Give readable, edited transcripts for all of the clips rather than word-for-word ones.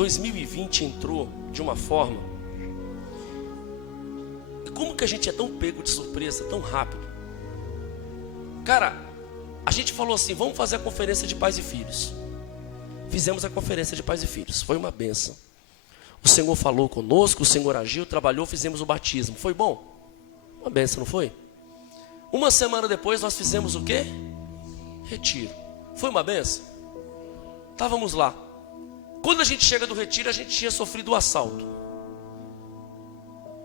2020 entrou de uma forma. Como que a gente é tão pego de surpresa, tão rápido? Cara, a gente falou assim, vamos fazer a conferência de pais e filhos. Fizemos a conferência de pais e filhos, foi uma bênção. O Senhor falou conosco, o Senhor agiu, trabalhou, fizemos o batismo. Foi bom? Uma bênção, não foi? Uma semana depois nós fizemos o quê? Retiro. Foi uma bênção? Estávamos lá. Quando a gente chega do retiro, a gente tinha sofrido o assalto.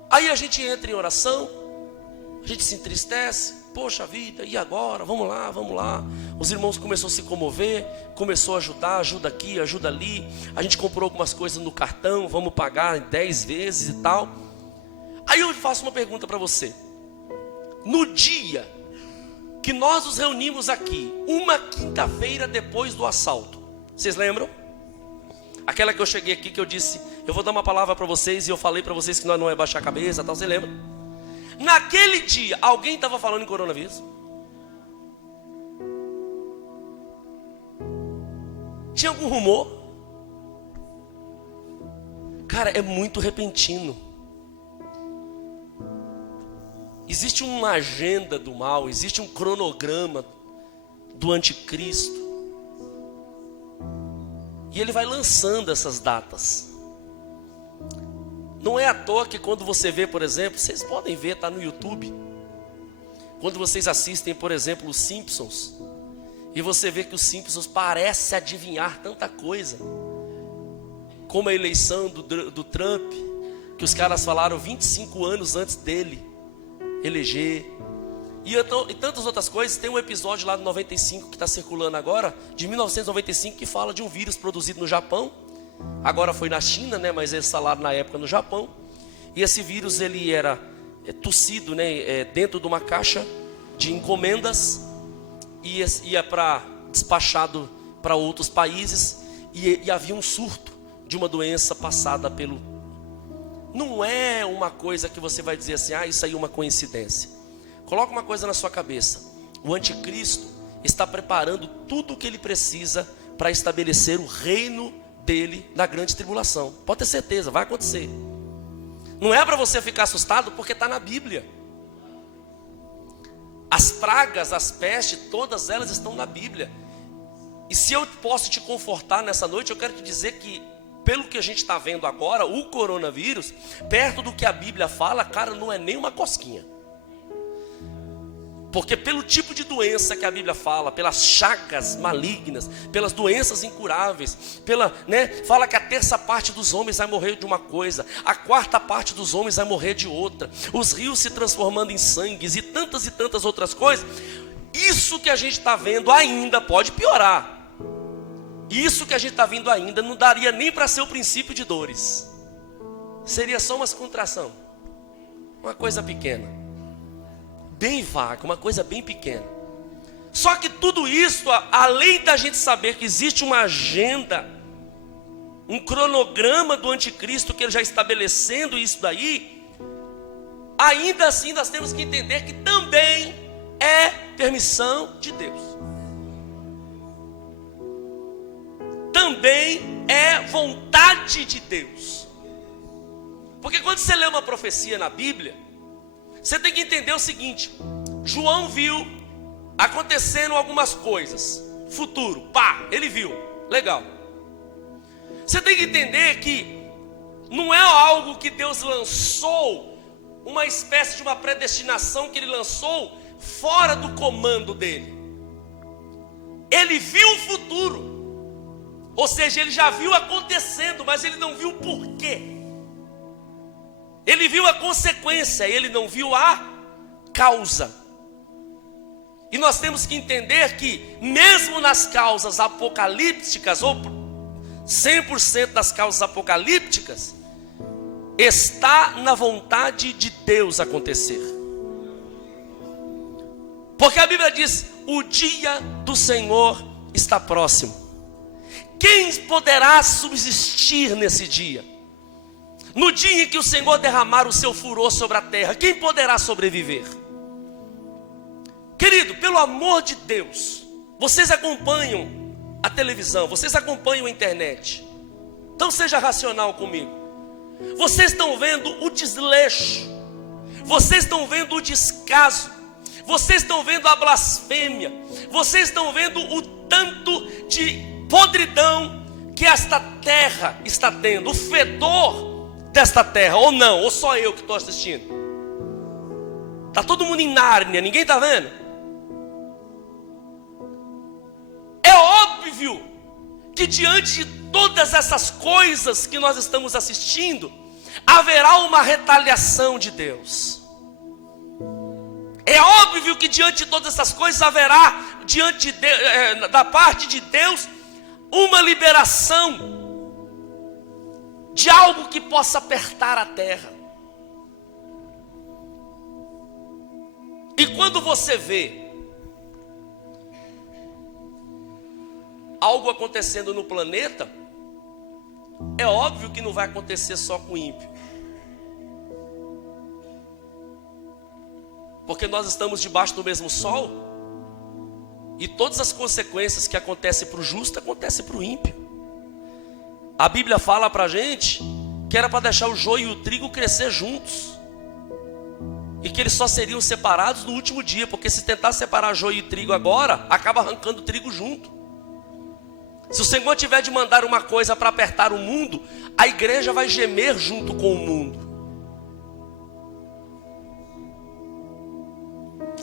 Aí a gente entra em oração, a gente se entristece, poxa vida, e agora? Vamos lá, vamos lá. Os irmãos começaram a se comover, começou a ajudar, ajuda aqui, ajuda ali. A gente comprou algumas coisas no cartão, vamos pagar 10 vezes e tal. Aí eu faço uma pergunta para você. No dia que nós nos reunimos aqui, uma quinta-feira depois do assalto, vocês lembram? Aquela que eu cheguei aqui, que eu disse, eu vou dar uma palavra para vocês, e eu falei para vocês que nós não é baixar a cabeça, tal, você lembra? Naquele dia, alguém estava falando em coronavírus? Tinha algum rumor? Cara, é muito repentino. Existe uma agenda do mal, existe um cronograma do anticristo. E ele vai lançando essas datas. Não é à toa que quando você vê, por exemplo, vocês podem ver, está no YouTube. Quando vocês assistem, por exemplo, os Simpsons, e você vê que os Simpsons parecem adivinhar tanta coisa, como a eleição do Trump, que os caras falaram 25 anos antes dele eleger. E tantas outras coisas. Tem um episódio lá do 95 que está circulando agora, de 1995, que fala de um vírus produzido no Japão. Agora foi na China, né? Mas eles falaram na época no Japão. E esse vírus, ele era tossido, né? Dentro de uma caixa de encomendas. E ia despachado para outros países. E havia um surto de uma doença passada pelo... Não é uma coisa que você vai dizer assim, isso aí é uma coincidência. Coloca uma coisa na sua cabeça. O anticristo está preparando tudo o que ele precisa para estabelecer o reino dele na grande tribulação. Pode ter certeza, vai acontecer. Não é para você ficar assustado, porque está na Bíblia. As pragas, as pestes, todas elas estão na Bíblia. E se eu posso te confortar nessa noite, eu quero te dizer que, pelo que a gente está vendo agora, o coronavírus, perto do que a Bíblia fala, cara, não é nem uma cosquinha. Porque pelo tipo de doença que a Bíblia fala, pelas chagas malignas, pelas doenças incuráveis, fala que a terça parte dos homens vai morrer de uma coisa, a quarta parte dos homens vai morrer de outra, os rios se transformando em sangues e tantas outras coisas. Isso que a gente está vendo ainda pode piorar. Isso que a gente está vendo ainda não daria nem para ser o princípio de dores. Seria só uma contração, uma coisa pequena, bem vaga, uma coisa bem pequena. Só que tudo isso, além da gente saber que existe uma agenda, um cronograma do anticristo, que ele já estabelecendo isso daí, ainda assim nós temos que entender que também é permissão de Deus. Também é vontade de Deus. Porque quando você lê uma profecia na Bíblia, você tem que entender o seguinte: João viu acontecendo algumas coisas, futuro, ele viu, legal. Você tem que entender que não é algo que Deus lançou, uma espécie de uma predestinação que ele lançou fora do comando dele. Ele viu o futuro, ou seja, ele já viu acontecendo, mas ele não viu o porquê. Ele viu a consequência, ele não viu a causa. E nós temos que entender que mesmo nas causas apocalípticas, ou 100% das causas apocalípticas, está na vontade de Deus acontecer. Porque a Bíblia diz: o dia do Senhor está próximo. Quem poderá subsistir nesse dia? No dia em que o Senhor derramar o seu furor sobre a terra, quem poderá sobreviver? Querido, pelo amor de Deus, vocês acompanham a televisão, vocês acompanham a internet. Então seja racional comigo. Vocês estão vendo o desleixo, vocês estão vendo o descaso, vocês estão vendo a blasfêmia, vocês estão vendo o tanto de podridão que esta terra está tendo, o fedor desta terra, ou não, ou só eu que estou assistindo? Está todo mundo em Nárnia, ninguém está vendo? É óbvio que diante de todas essas coisas que nós estamos assistindo, haverá uma retaliação de Deus. É óbvio que diante de todas essas coisas haverá, da parte de Deus, uma liberação de algo que possa apertar a terra. E quando você vê algo acontecendo no planeta, é óbvio que não vai acontecer só com o ímpio. Porque nós estamos debaixo do mesmo sol, e todas as consequências que acontecem para o justo, acontecem para o ímpio. A Bíblia fala para a gente que era para deixar o joio e o trigo crescer juntos, e que eles só seriam separados no último dia, porque se tentar separar joio e trigo agora, acaba arrancando o trigo junto. Se o Senhor tiver de mandar uma coisa para apertar o mundo, a igreja vai gemer junto com o mundo.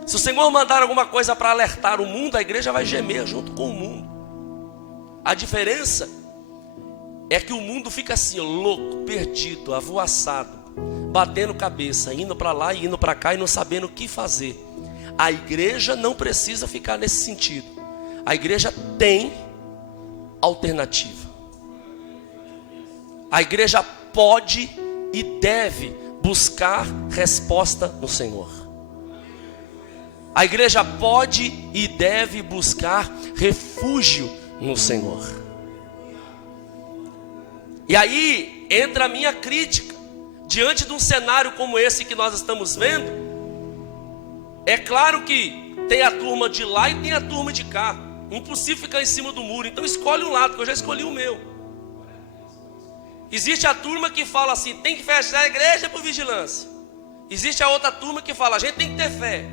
Se o Senhor mandar alguma coisa para alertar o mundo, a igreja vai gemer junto com o mundo. A diferença é que o mundo fica assim, louco, perdido, avoaçado, batendo cabeça, indo para lá e indo para cá e não sabendo o que fazer. A igreja não precisa ficar nesse sentido. A igreja tem alternativa. A igreja pode e deve buscar resposta no Senhor. A igreja pode e deve buscar refúgio no Senhor. E aí entra a minha crítica. Diante de um cenário como esse que nós estamos vendo, é claro que tem a turma de lá e tem a turma de cá. Impossível ficar em cima do muro. Então escolhe um lado, porque eu já escolhi o meu. Existe a turma que fala assim, tem que fechar a igreja por vigilância. Existe a outra turma que fala, a gente tem que ter fé.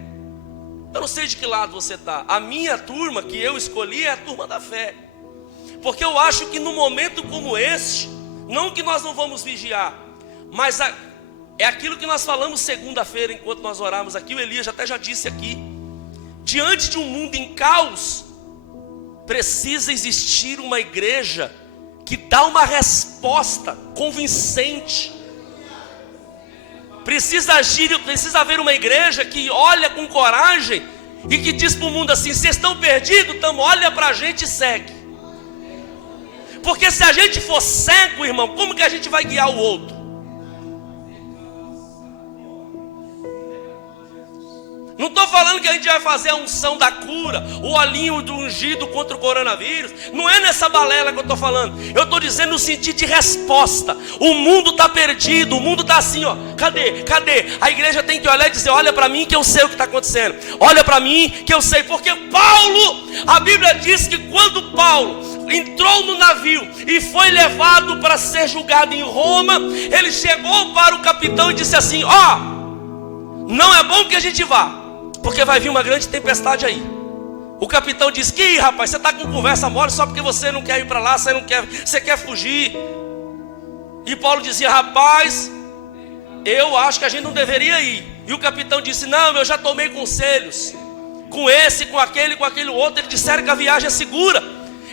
Eu não sei de que lado você está. A minha turma que eu escolhi é a turma da fé. Porque eu acho que no momento como este, não que nós não vamos vigiar, mas é aquilo que nós falamos segunda-feira, enquanto nós orávamos aqui, o Elias até já disse aqui. Diante de um mundo em caos, precisa existir uma igreja que dá uma resposta convincente. Precisa haver uma igreja que olha com coragem e que diz para o mundo assim, vocês estão perdidos? Então olha para a gente e segue. Porque se a gente for cego, irmão, como que a gente vai guiar o outro? Não estou falando que a gente vai fazer a unção da cura, o olhinho do ungido contra o coronavírus. Não é nessa balela que eu estou falando. Eu estou dizendo no sentido de resposta. O mundo está perdido, o mundo está assim, ó. Cadê? A igreja tem que olhar e dizer, olha para mim que eu sei o que está acontecendo. Olha para mim que eu sei. Porque Paulo, a Bíblia diz que quando Paulo entrou no navio e foi levado para ser julgado em Roma, ele chegou para o capitão e disse assim, ó, não é bom que a gente vá, porque vai vir uma grande tempestade aí. O capitão disse, que rapaz, você está com conversa mole só porque você não quer ir para lá, você quer fugir. E Paulo dizia, rapaz, eu acho que a gente não deveria ir. E o capitão disse, não, eu já tomei conselhos com esse, com aquele outro. Eles disseram que a viagem é segura.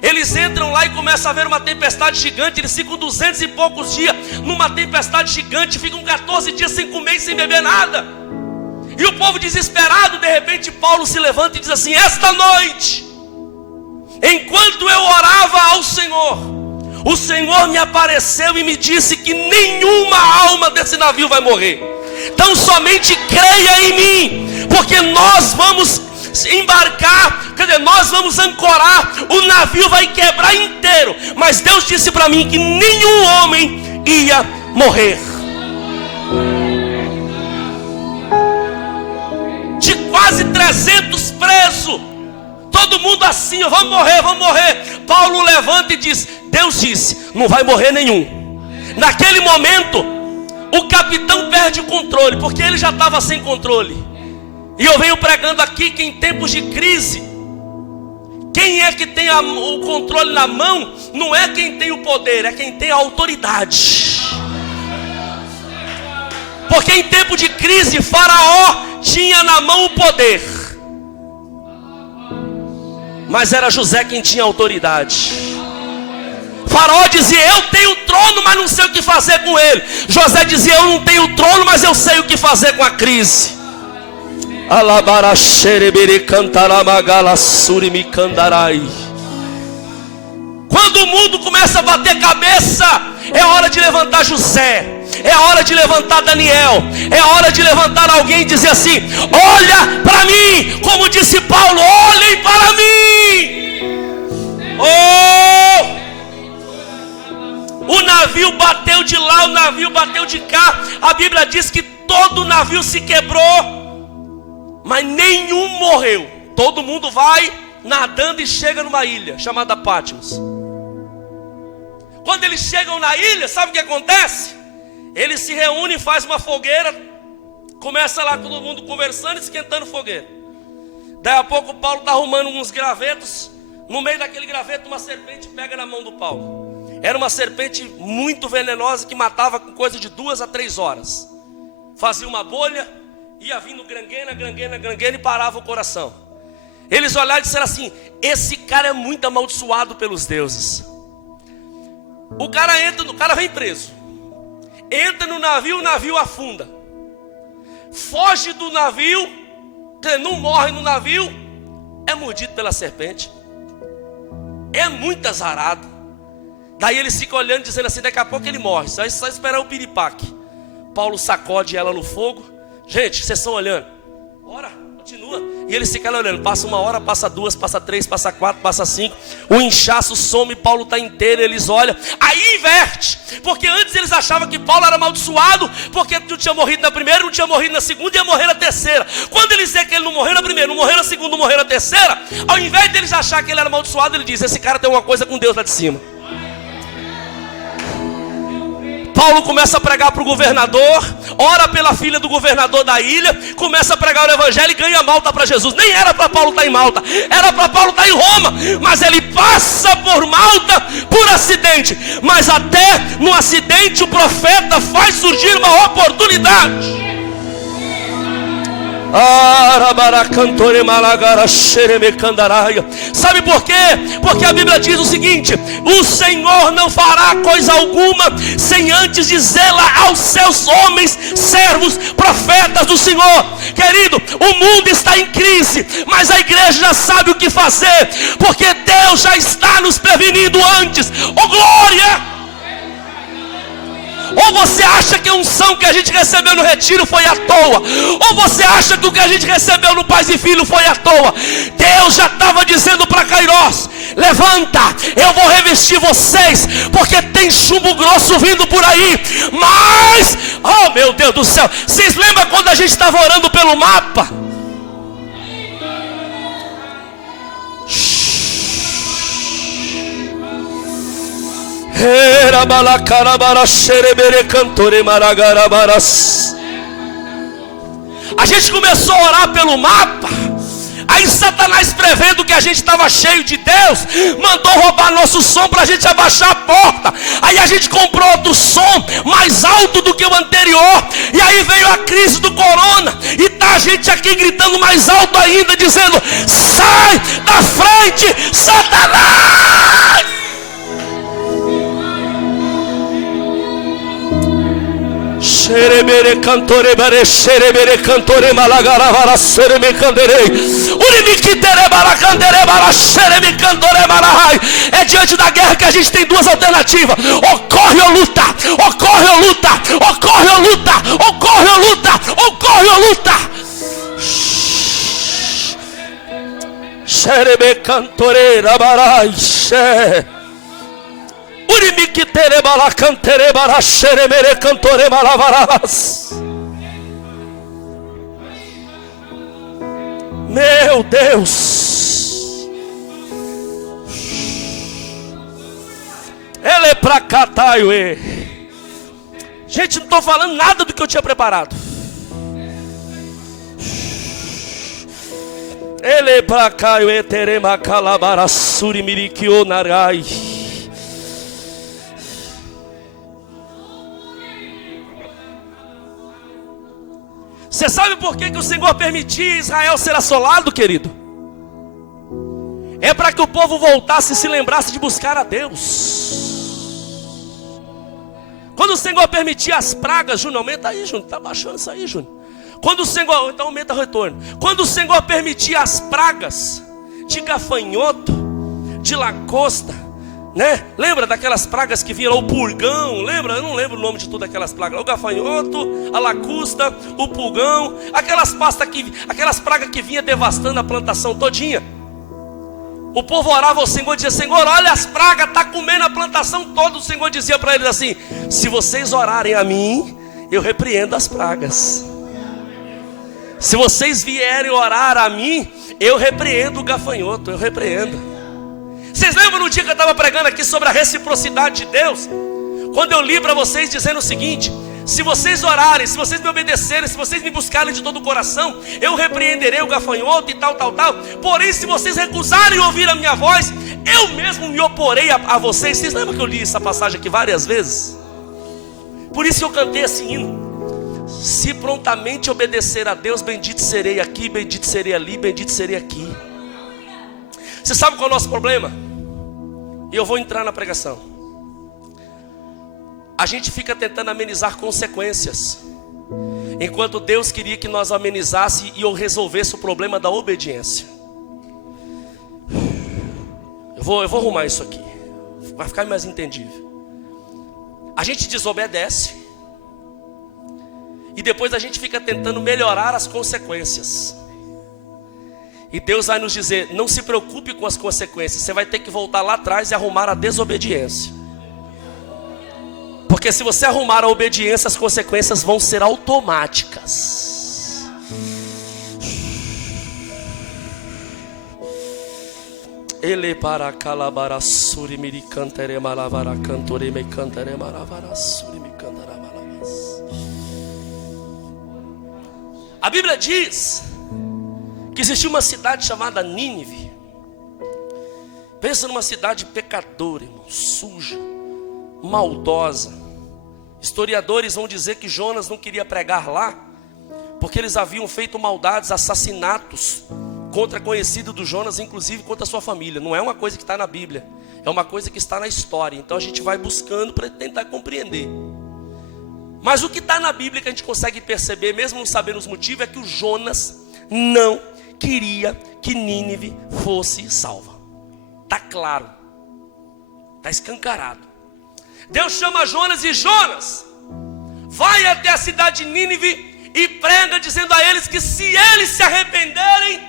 Eles entram lá e começam a ver uma tempestade gigante. Eles ficam 200 e poucos dias numa tempestade gigante, ficam 14 dias sem comer e sem beber nada. E o povo desesperado, de repente Paulo se levanta e diz assim, esta noite, enquanto eu orava ao Senhor, o Senhor me apareceu e me disse que nenhuma alma desse navio vai morrer. Então somente creia em mim, porque nós vamos embarcar, quer dizer, nós vamos ancorar, o navio vai quebrar inteiro. Mas Deus disse para mim que nenhum homem ia morrer. De quase 300 presos, Todo mundo assim, vamos morrer, vamos morrer. Paulo levanta e diz: Deus disse, não vai morrer nenhum. Naquele momento, o capitão perde o controle, porque ele já estava sem controle. E eu venho pregando aqui que em tempos de crise, quem é que tem o controle na mão? Não é quem tem o poder, é quem tem a autoridade. Porque em tempo de crise, Faraó tinha na mão o poder, mas era José quem tinha autoridade. Faraó dizia: eu tenho o trono, mas não sei o que fazer com ele. José dizia: eu não tenho o trono, mas eu sei o que fazer com a crise. Quando o mundo começa a bater cabeça, é hora de levantar José, é hora de levantar Daniel, é hora de levantar alguém e dizer assim: olha para mim, como disse Paulo, olhem para mim. O navio bateu de lá, o navio bateu de cá. A Bíblia diz que todo o navio se quebrou, mas nenhum morreu. Todo mundo vai nadando e chega numa ilha chamada Patmos. Quando eles chegam na ilha, sabe o que acontece? Eles se reúnem, fazem uma fogueira, começa lá todo mundo conversando e esquentando fogueira. Daí a pouco Paulo está arrumando uns gravetos. No meio daquele graveto, uma serpente pega na mão do Paulo. Era uma serpente muito venenosa que matava com coisa de 2 a 3 horas. Fazia uma bolha, ia vindo granguena e parava o coração. Eles olharam e disseram assim: esse cara é muito amaldiçoado pelos deuses. O cara vem preso, entra no navio, o navio afunda, foge do navio, não morre no navio, é mordido pela serpente. É muito azarado. Daí eles ficam olhando, dizendo assim: daqui a pouco ele morre, só esperar o piripaque. Paulo sacode ela no fogo. Gente, vocês estão olhando, ora, continua. E eles ficam olhando, passa 1 hora, passa 2, passa 3, passa 4, passa 5. O inchaço some, Paulo está inteiro. Eles olham, aí inverte. Porque antes eles achavam que Paulo era amaldiçoado, porque não tinha morrido na primeira, não tinha morrido na segunda, ia morrer na terceira. Quando eles dizem que ele não morreu na primeira, não morreu na segunda, não morreu na terceira, ao invés deles achar que ele era amaldiçoado, ele diz: esse cara tem uma coisa com Deus lá de cima. Paulo começa a pregar para o governador, ora pela filha do governador da ilha, começa a pregar o evangelho e ganha Malta para Jesus. Nem era para Paulo estar em Malta, era para Paulo estar em Roma, mas ele passa por Malta por acidente. Mas até no acidente o profeta faz surgir uma oportunidade. Sabe por quê? Porque a Bíblia diz o seguinte: o Senhor não fará coisa alguma sem antes dizê-la aos seus homens, servos, profetas do Senhor. Querido, o mundo está em crise, mas a igreja já sabe o que fazer, porque Deus já está nos prevenindo antes. Oh glória! Ou você acha que a unção que a gente recebeu no retiro foi à toa? Ou você acha que o que a gente recebeu no Pais e Filho foi à toa? Deus já estava dizendo para Cairós: levanta, eu vou revestir vocês, porque tem chumbo grosso vindo por aí. Mas, oh meu Deus do céu, vocês lembram quando a gente estava orando pelo mapa? A gente começou a orar pelo mapa. Aí Satanás, prevendo que a gente estava cheio de Deus, mandou roubar nosso som para a gente abaixar a porta. Aí a gente comprou outro som mais alto do que o anterior. E aí veio a crise do corona, e tá a gente aqui gritando mais alto ainda, dizendo: sai da frente, Satanás! Xerebere cantore bare xerebere cantore malagaravara xereme canderei urimiquitere baracandere bara xereme cantore marahai. É diante da guerra que a gente tem 2 alternativas: ocorre ou luta, ocorre ou luta, ocorre ou luta, ocorre ou luta, ocorre ou luta. Xerebe cantore rabarai xe urimiquitere balacantere bara xeremere cantore malavaras. Meu Deus, Ele é pra cataio. Gente, não estou falando nada do que eu tinha preparado. Ele é pra caio eterema calabarassuri mirikio narai. Você sabe por que o Senhor permitia Israel ser assolado, querido? É para que o povo voltasse e se lembrasse de buscar a Deus. Quando o Senhor permitia as pragas, Júnior, aumenta aí, Júnior, está baixando isso aí, Júnior. Quando o Senhor, então aumenta o retorno. Quando o Senhor permitia as pragas de gafanhoto, de lagosta, né? Lembra daquelas pragas que vinham lá, o purgão, lembra? Eu não lembro o nome de todas aquelas pragas. O gafanhoto, a lacusta, o purgão, aquelas pragas que vinha devastando a plantação todinha. O povo orava ao Senhor e dizia: Senhor, olha as pragas, está comendo a plantação toda. O Senhor dizia para eles assim: se vocês orarem a mim, eu repreendo as pragas. Se vocês vierem orar a mim, eu repreendo o gafanhoto, eu repreendo. Vocês lembram no dia que eu estava pregando aqui sobre a reciprocidade de Deus? Quando eu li para vocês dizendo o seguinte: se vocês orarem, se vocês me obedecerem, se vocês me buscarem de todo o coração, eu repreenderei o gafanhoto e tal. Porém, se vocês recusarem ouvir a minha voz, eu mesmo me oporei a vocês. Vocês lembram que eu li essa passagem aqui várias vezes? Por isso que eu cantei esse hino: se prontamente obedecer a Deus, bendito serei aqui, bendito serei ali, bendito serei aqui. Você sabe qual é o nosso problema? E eu vou entrar na pregação. A gente fica tentando amenizar consequências, enquanto Deus queria que nós amenizasse e eu resolvesse o problema da obediência. Eu vou arrumar isso aqui, vai ficar mais entendível. A gente desobedece e depois a gente fica tentando melhorar as consequências. E Deus vai nos dizer: não se preocupe com as consequências, você vai ter que voltar lá atrás e arrumar a desobediência. Porque se você arrumar a obediência, as consequências vão ser automáticas. Ele para calabarassuri me cantere malavara cantore me cantere malavarassuri me cantará malavas. A Bíblia diz que existia uma cidade chamada Nínive. Pensa numa cidade pecadora, irmão, suja, maldosa. Historiadores vão dizer que Jonas não queria pregar lá, porque eles haviam feito maldades, assassinatos contra conhecido do Jonas, inclusive contra a sua família. Não é uma coisa que está na Bíblia, é uma coisa que está na história. Então a gente vai buscando para tentar compreender. Mas o que está na Bíblia que a gente consegue perceber, mesmo não sabendo os motivos, é que o Jonas não queria que Nínive fosse salva. Está claro, está escancarado. Deus chama Jonas e: Jonas, vai até a cidade de Nínive e prega, dizendo a eles que se eles se arrependerem,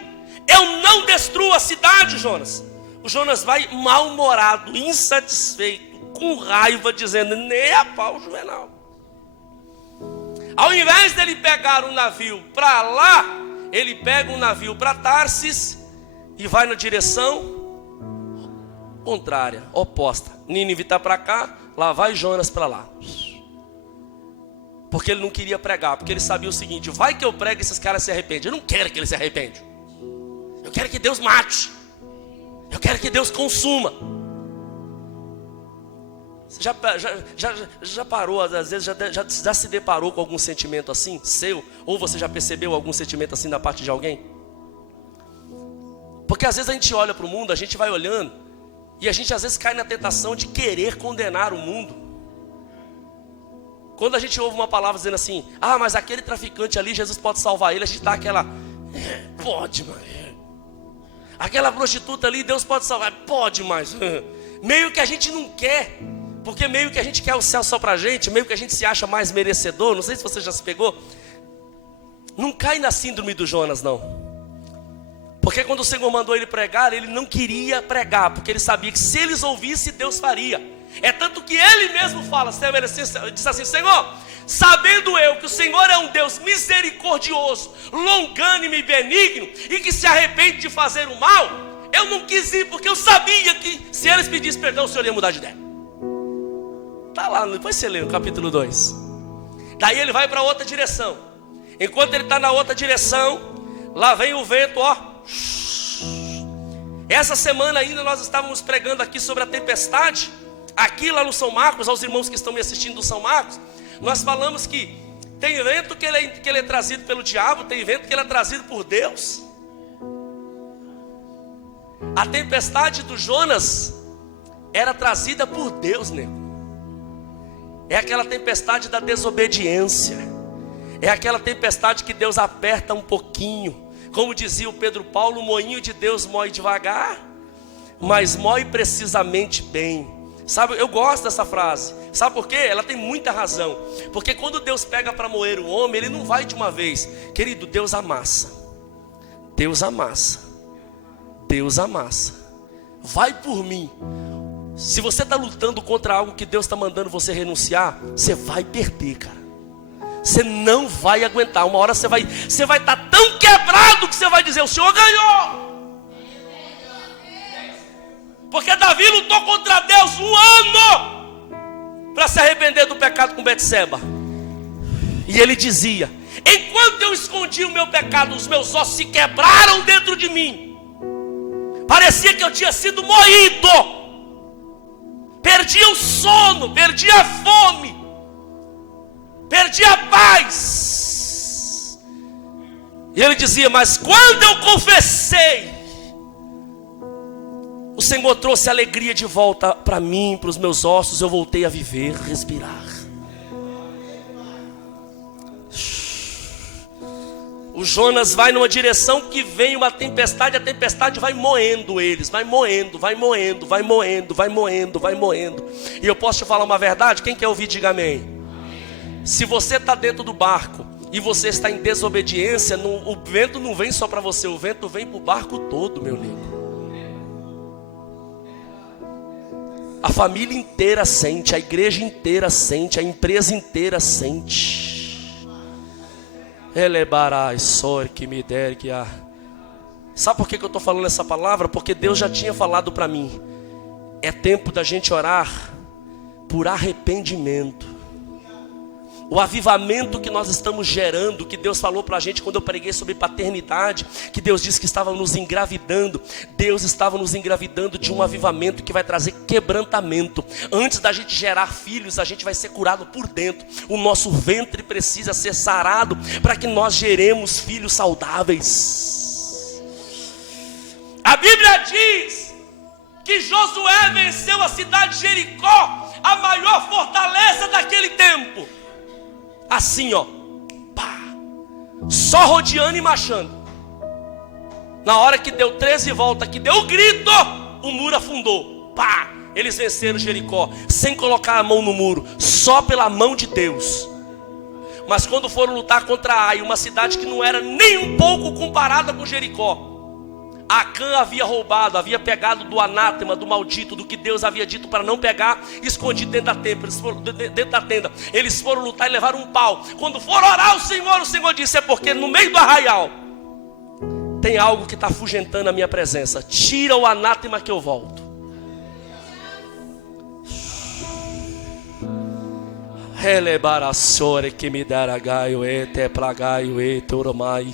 eu não destruo a cidade, Jonas. O Jonas vai mal-humorado, insatisfeito, com raiva, dizendo: nem a pau, Juvenal. Ao invés dele pegar um navio para lá, ele pega um navio para Tarsis e vai na direção contrária, oposta. Nínive está para cá, lá vai Jonas para lá. Porque ele não queria pregar, porque ele sabia o seguinte: vai que eu prego e esses caras se arrependem. Eu não quero que eles se arrependam. Eu quero que Deus mate. Eu quero que Deus consuma. Você já parou, às vezes já se deparou com algum sentimento assim, seu? Ou você já percebeu algum sentimento assim da parte de alguém? Porque às vezes a gente olha para o mundo, a gente vai olhando, e a gente às vezes cai na tentação de querer condenar o mundo. Quando a gente ouve uma palavra dizendo assim: ah, mas aquele traficante ali, Jesus pode salvar ele, a gente dá aquela: pode, mas aquela prostituta ali, Deus pode salvar, pode, mas meio que a gente não quer. Porque meio que a gente quer o céu só pra gente, meio que a gente se acha mais merecedor. Não sei se você já se pegou. Não cai na síndrome do Jonas, não. Porque quando o Senhor mandou ele pregar, ele não queria pregar, porque ele sabia que se eles ouvissem, Deus faria. É tanto que ele mesmo fala, diz assim: Senhor, sabendo eu que o Senhor é um Deus misericordioso, longânimo e benigno, e que se arrepende de fazer o mal, eu não quis ir, porque eu sabia que se eles pedissem perdão, o Senhor ia mudar de ideia. Está lá, depois você lê no capítulo 2. Daí ele vai para outra direção. Enquanto ele está na outra direção, lá vem o vento, ó. Essa semana ainda nós estávamos pregando aqui sobre a tempestade. Aqui lá no São Marcos, aos irmãos que estão me assistindo do São Marcos, nós falamos que tem vento que ele é trazido pelo diabo, tem vento que ele é trazido por Deus. A tempestade do Jonas era trazida por Deus, nego. É aquela tempestade da desobediência. É aquela tempestade que Deus aperta um pouquinho. Como dizia o Pedro Paulo, o moinho de Deus moe devagar, mas moe precisamente bem. Sabe, eu gosto dessa frase. Sabe por quê? Ela tem muita razão. Porque quando Deus pega para moer o homem, Ele não vai de uma vez. Querido, Deus amassa. Deus amassa. Deus amassa. Vai por mim. Se você está lutando contra algo que Deus está mandando você renunciar, você vai perder, cara. Você não vai aguentar. Uma hora você vai estar tão quebrado que você vai dizer: o Senhor ganhou. Porque Davi lutou contra Deus 1 ano para se arrepender do pecado com Betseba. E ele dizia: enquanto eu escondi o meu pecado, os meus ossos se quebraram dentro de mim. Parecia que eu tinha sido moído. Perdi o sono, perdi a fome, perdi a paz. E ele dizia: mas quando eu confessei, o Senhor trouxe alegria de volta para mim, para os meus ossos. Eu voltei a viver, respirar. O Jonas vai numa direção que vem uma tempestade. A tempestade vai moendo eles. Vai moendo, vai moendo, vai moendo, vai moendo, vai moendo. E eu posso te falar uma verdade? Quem quer ouvir, diga amém. Se você está dentro do barco e você está em desobediência, o vento não vem só para você. O vento vem para o barco todo, meu amigo. A família inteira sente, a igreja inteira sente, a empresa inteira sente. Sabe por que eu estou falando essa palavra? Porque Deus já tinha falado para mim. É tempo da gente orar por arrependimento. O avivamento que nós estamos gerando, que Deus falou para a gente quando eu preguei sobre paternidade, que Deus disse que estava nos engravidando. Deus estava nos engravidando de um avivamento que vai trazer quebrantamento. Antes da gente gerar filhos, a gente vai ser curado por dentro. O nosso ventre precisa ser sarado para que nós geremos filhos saudáveis. A Bíblia diz que Josué venceu a cidade de Jericó, a maior fortaleza daquele tempo. Assim, ó, pá, só rodeando e marchando. Na hora que deu 13 voltas, que deu o grito, o muro afundou. Pá, eles venceram Jericó, sem colocar a mão no muro, só pela mão de Deus. Mas quando foram lutar contra Ai, uma cidade que não era nem um pouco comparada com Jericó, Acã havia roubado, havia pegado do anátema, do maldito, do que Deus havia dito para não pegar, escondido dentro da tenda. Eles foram lutar e levaram um pau. Quando foram orar o Senhor disse: é porque no meio do arraial tem algo que está afugentando a minha presença. Tira o anátema que eu volto. Elebarasore que me dará gaio ete plagaio ete oromai.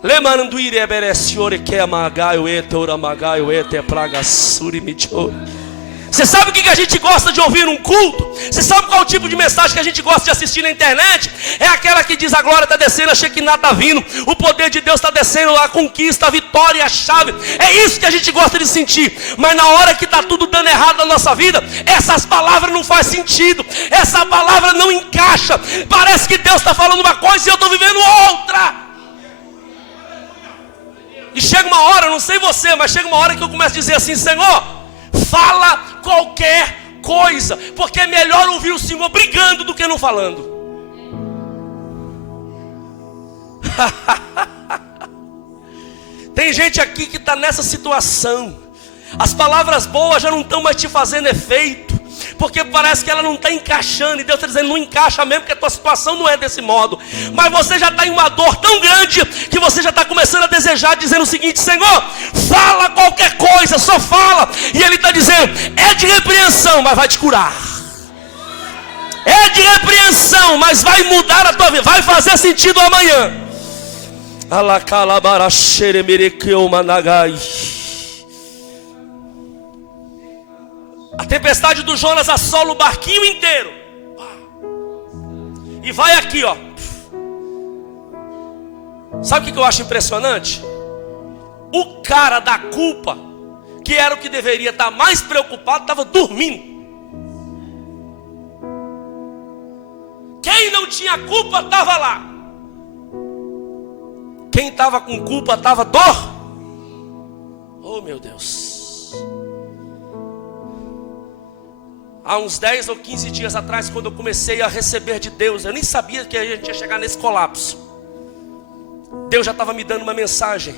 Lemanduire ebereciore que amagaio ete oramagaio ete praga suri michore. Você sabe o que a gente gosta de ouvir num culto? Você sabe qual é o tipo de mensagem que a gente gosta de assistir na internet? É aquela que diz: a glória está descendo, a Shekinah está vindo, o poder de Deus está descendo, a conquista, a vitória, a chave. É isso que a gente gosta de sentir. Mas na hora que está tudo dando errado na nossa vida, essas palavras não fazem sentido. Essa palavra não encaixa. Parece que Deus está falando uma coisa e eu estou vivendo outra. E chega uma hora, não sei você, mas chega uma hora que eu começo a dizer assim: Senhor, fala qualquer coisa, porque é melhor ouvir o Senhor brigando do que não falando. Tem gente aqui que está nessa situação. As palavras boas já não estão mais te fazendo efeito, porque parece que ela não está encaixando. E Deus está dizendo: não encaixa mesmo, porque a tua situação não é desse modo. Mas você já está em uma dor tão grande que você já está começando a desejar, dizendo o seguinte: Senhor, fala qualquer coisa, só fala. E Ele está dizendo: é de repreensão, mas vai te curar. repreensão, mas vai mudar a tua vida, vai fazer sentido amanhã. A tempestade do Jonas assola o barquinho inteiro. E vai aqui, ó. Sabe o que eu acho impressionante? O cara da culpa, que era o que deveria estar mais preocupado, estava dormindo. Quem não tinha culpa estava lá. Quem estava com culpa estava oh meu Deus. Há uns 10 ou 15 dias atrás, quando eu comecei a receber de Deus, eu nem sabia que a gente ia chegar nesse colapso. Deus já estava me dando uma mensagem.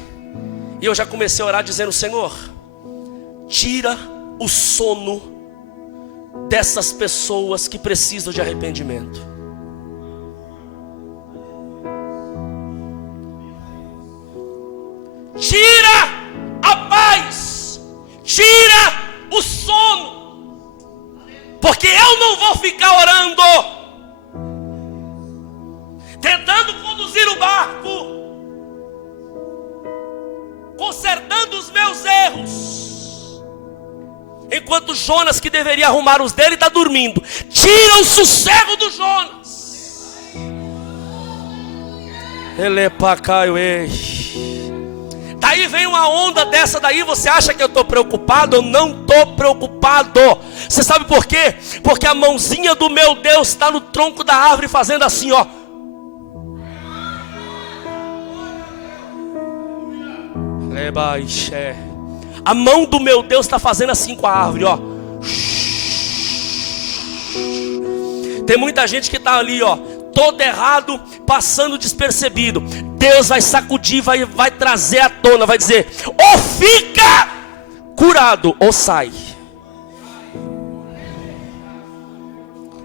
E eu já comecei a orar dizendo: Senhor, tira o sono dessas pessoas que precisam de arrependimento. Tira a paz, tira o sono, porque eu não vou ficar orando, tentando conduzir o barco, consertando os meus erros, enquanto Jonas, que deveria arrumar os dele, está dormindo. Tira o sossego do Jonas. Ele é pacaio, daí vem uma onda dessa daí, você acha que eu estou preocupado? Eu não estou preocupado. Você sabe por quê? Porque a mãozinha do meu Deus está no tronco da árvore fazendo assim, ó. A mão do meu Deus está fazendo assim com a árvore, ó. Tem muita gente que está ali, ó, todo errado, passando despercebido. Deus vai sacudir, vai trazer à tona, vai dizer: ou fica curado, ou sai.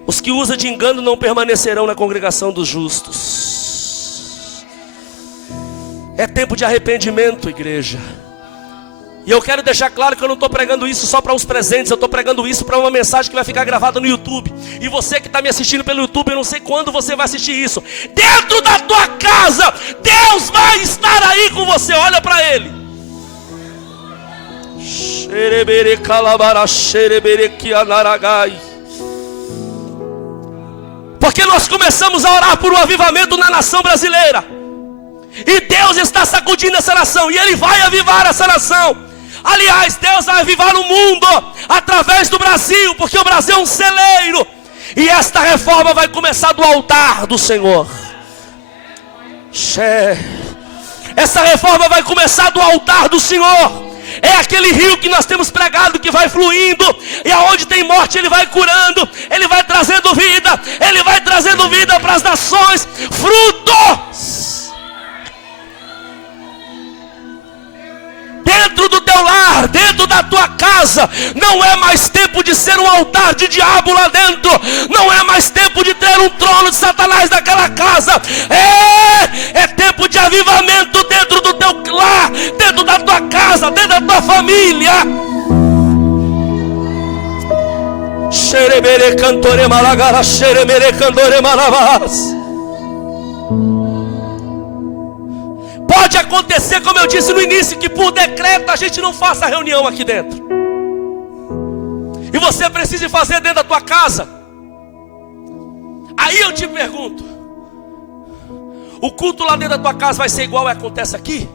Os que usam de engano não permanecerão na congregação dos justos. É tempo de arrependimento, igreja. E eu quero deixar claro que eu não estou pregando isso só para os presentes. Eu estou pregando isso para uma mensagem que vai ficar gravada no YouTube. E você que está me assistindo pelo YouTube, eu não sei quando você vai assistir isso. Dentro da tua casa, Deus vai estar aí com você. Olha para Ele. Porque nós começamos a orar por um avivamento na nação brasileira. E Deus está sacudindo essa nação. E Ele vai avivar essa nação. Aliás, Deus vai avivar o mundo através do Brasil, porque o Brasil é um celeiro. E esta reforma vai começar do altar do Senhor. Essa reforma vai começar do altar do Senhor. É aquele rio que nós temos pregado, que vai fluindo, e aonde tem morte Ele vai curando, Ele vai trazendo vida, Ele vai trazendo vida para as nações, frutos. Dentro do teu lar, dentro da tua casa, não é mais tempo de ser um altar de diabo lá dentro. Não é mais tempo de ter um trono de Satanás naquela casa. É tempo de avivamento dentro do teu lar, dentro da tua casa, dentro da tua família. Xerebere cantore malagara, xerebere cantore malavas. Pode acontecer, como eu disse no início, que por decreto a gente não faça reunião aqui dentro. E você precisa fazer dentro da tua casa. Aí eu te pergunto: o culto lá dentro da tua casa vai ser igual acontece aqui?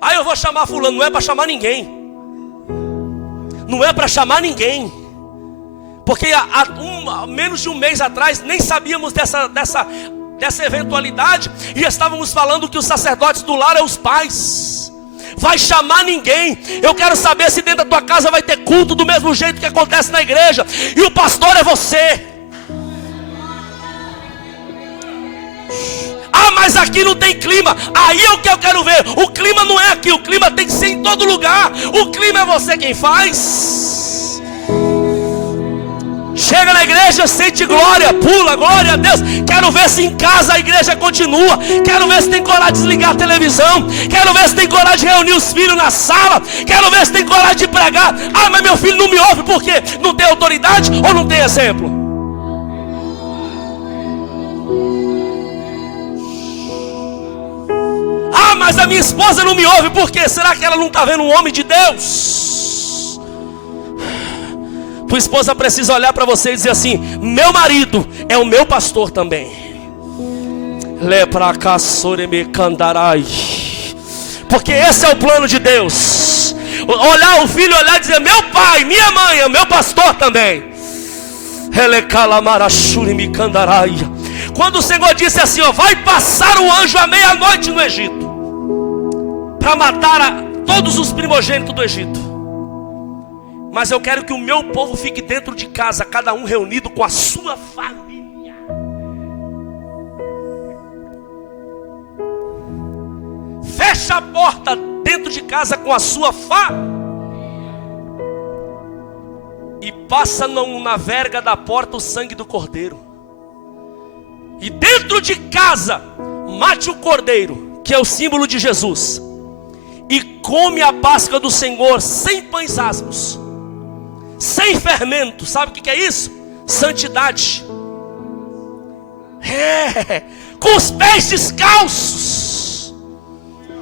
Aí eu vou chamar fulano. Não é para chamar ninguém. Não é para chamar ninguém. Porque há menos de um mês atrás nem sabíamos dessa eventualidade, e estávamos falando que os sacerdotes do lar são os pais. Vai chamar ninguém. Eu quero saber se dentro da tua casa vai ter culto do mesmo jeito que acontece na igreja, e o pastor é você. Ah, mas aqui não tem clima. Aí é o que eu quero ver. O clima não é aqui, o clima tem que ser em todo lugar. O clima é você quem faz. Chega na igreja, sente glória, pula, glória a Deus. Quero ver se em casa a igreja continua. Quero ver se tem coragem de desligar a televisão. Quero ver se tem coragem de reunir os filhos na sala. Quero ver se tem coragem de pregar. Ah, mas meu filho não me ouve por quê? Não tem autoridade ou não tem exemplo? Ah, mas a minha esposa não me ouve por quê? Será que ela não está vendo um homem de Deus? Tua esposa precisa olhar para você e dizer assim: meu marido é o meu pastor também. Porque esse é o plano de Deus. Olhar o filho, olhar e dizer: meu pai, minha mãe é o meu pastor também. Quando o Senhor disse assim, ó, vai passar o anjo à meia-noite no Egito, para matar todos os primogênitos do Egito. Mas eu quero que o meu povo fique dentro de casa, cada um reunido com a sua família. Fecha a porta dentro de casa com a sua família. E passa na verga da porta o sangue do cordeiro. E dentro de casa, mate o cordeiro, que é o símbolo de Jesus. E come a Páscoa do Senhor sem pães asmos, sem fermento. Sabe o que é isso? Santidade. Com os pés descalços,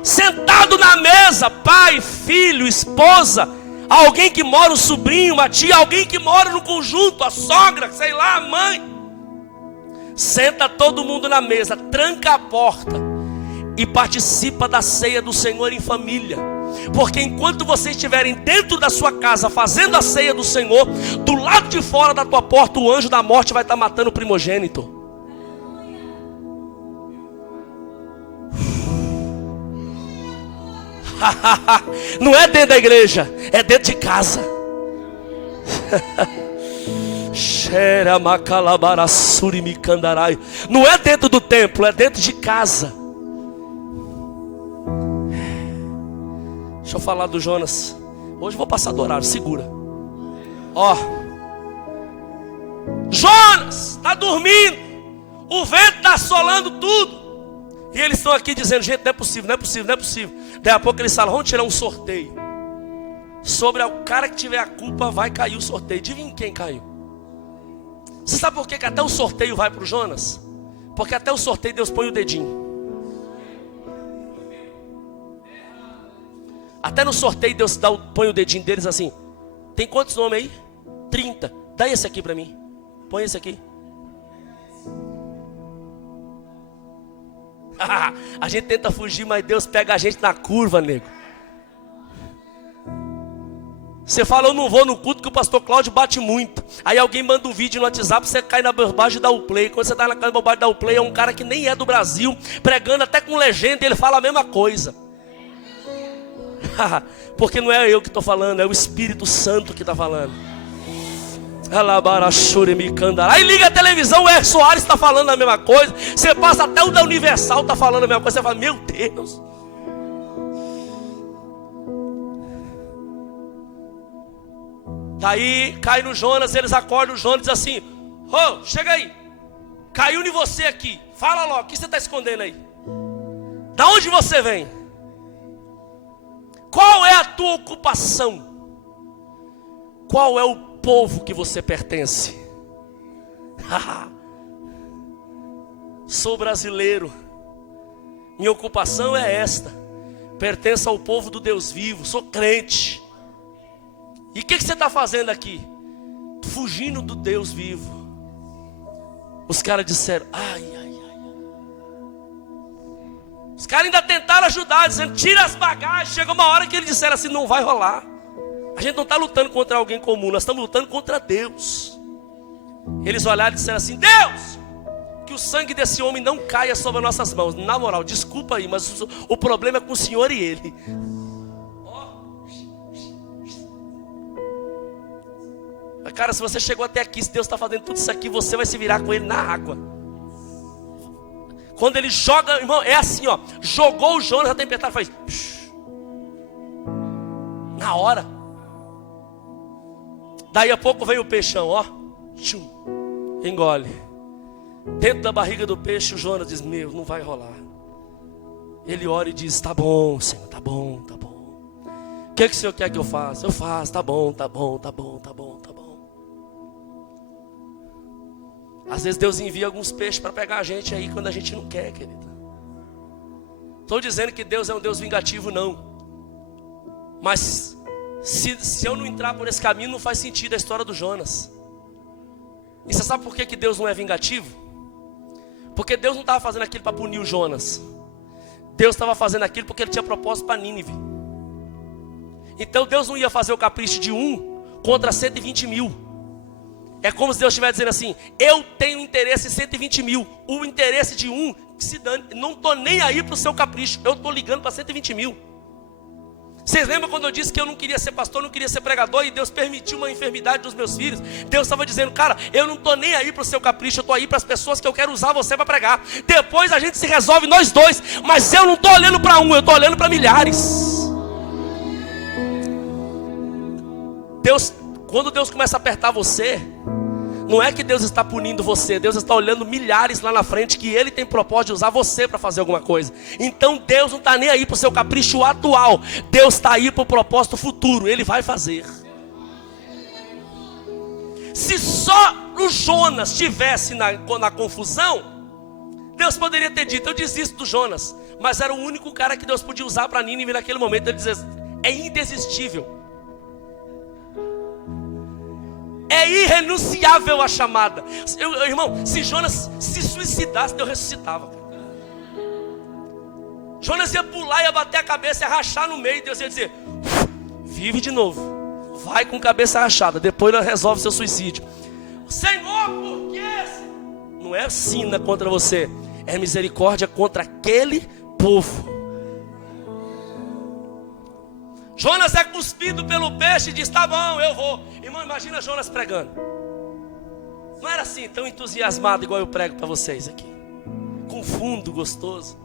sentado na mesa, pai, filho, esposa, alguém que mora, um sobrinho, uma tia, alguém que mora no conjunto, a sogra, sei lá, a mãe. Senta todo mundo na mesa, tranca a porta e participa da ceia do Senhor em família. Porque enquanto vocês estiverem dentro da sua casa fazendo a ceia do Senhor, do lado de fora da tua porta o anjo da morte vai estar matando o primogênito. Não é dentro da igreja, é dentro de casa. Não é dentro do templo, é dentro de casa. Deixa eu falar do Jonas. Hoje eu vou passar do horário, segura. Ó, Jonas está dormindo, o vento está assolando tudo. E eles estão aqui dizendo: gente, não é possível, não é possível, não é possível. Daí a pouco eles falam: vamos tirar um sorteio. Sobre o cara que tiver a culpa vai cair o sorteio. Adivinha quem caiu? Você sabe por que até o sorteio vai para o Jonas? Porque até o sorteio Deus põe o dedinho. Até no sorteio Deus põe o dedinho deles assim: tem quantos nomes aí? 30. Dá esse aqui para mim. Põe esse aqui. A gente tenta fugir, mas Deus pega a gente na curva, nego. Você fala: eu não vou no culto que o pastor Cláudio bate muito. Aí alguém manda um vídeo no WhatsApp, você cai na bobagem e dá o play. Quando você está na bobagem e dá o play, é um cara que nem é do Brasil, pregando até com legenda, e ele fala a mesma coisa. Porque não é eu que estou falando, é o Espírito Santo que está falando. Aí liga a televisão, o R. Soares está falando a mesma coisa. Você passa até o da Universal está falando a mesma coisa. Você fala: meu Deus. Daí cai no Jonas, eles acordam o Jonas e dizem assim: ô, chega aí, caiu em você aqui. Fala logo, o que você está escondendo aí? Da onde você vem? Qual é a tua ocupação? Qual é o povo que você pertence? Sou brasileiro, minha ocupação é esta, pertenço ao povo do Deus vivo, sou crente. E o que você está fazendo aqui? Fugindo do Deus vivo. Os caras disseram: ai, ai, ai. Os caras ainda tentaram ajudar, dizendo: tira as bagagens. Chegou uma hora que eles disseram assim: não vai rolar. A gente não está lutando contra alguém comum, nós estamos lutando contra Deus. Eles olharam e disseram assim: Deus, que o sangue desse homem não caia sobre as nossas mãos. Na moral, desculpa aí, mas o problema é com o Senhor e ele. Cara, se você chegou até aqui, se Deus está fazendo tudo isso aqui, você vai se virar com ele na água. Quando ele joga, irmão, é assim, ó. Jogou o Jonas, a tempestade faz na hora. Daí a pouco veio o peixão, ó. engole. Dentro da barriga do peixe, o Jonas diz: meu, não vai rolar. Ele ora e diz: tá bom, Senhor, tá bom, tá bom. O que o Senhor quer que eu faça? Eu faço, tá bom, tá bom, tá bom, tá bom, tá bom. Às vezes Deus envia alguns peixes para pegar a gente aí quando a gente não quer, querida. Estou dizendo que Deus é um Deus vingativo, não. Mas se eu não entrar por esse caminho, não faz sentido a história do Jonas. E você sabe por que Deus não é vingativo? Porque Deus não estava fazendo aquilo para punir o Jonas. Deus estava fazendo aquilo porque Ele tinha propósito para Nínive. Então Deus não ia fazer o capricho de 1 contra 120 mil. É como se Deus estivesse dizendo assim: eu tenho interesse em 120 mil. O interesse de 1 que se dane. Não estou nem aí para o seu capricho. Eu estou ligando para 120 mil. Vocês lembram quando eu disse que eu não queria ser pastor, não queria ser pregador, e Deus permitiu uma enfermidade dos meus filhos? Deus estava dizendo: cara, eu não estou nem aí para o seu capricho, eu estou aí para as pessoas que eu quero usar você para pregar. Depois a gente se resolve nós dois, mas eu não estou olhando para 1, eu estou olhando para milhares. Quando Deus começa a apertar você, não é que Deus está punindo você, Deus está olhando milhares lá na frente que Ele tem propósito de usar você para fazer alguma coisa. Então Deus não está nem aí para o seu capricho atual, Deus está aí para o propósito futuro, Ele vai fazer. Se só o Jonas estivesse na confusão, Deus poderia ter dito: eu desisto do Jonas. Mas era o único cara que Deus podia usar para Nínive naquele momento. Ele dizia: é indesistível. É irrenunciável a chamada. Irmão, se Jonas se suicidasse, Deus ressuscitava. Jonas ia pular, ia bater a cabeça, ia rachar no meio. Deus ia dizer: vive de novo. Vai com cabeça rachada. Depois resolve seu suicídio. Senhor, por quê? Não é sina contra você, é misericórdia contra aquele povo. Jonas é cuspido pelo peixe e diz: tá bom, eu vou. Irmão, imagina Jonas pregando. Não era assim, tão entusiasmado igual eu prego para vocês aqui, com fundo gostoso.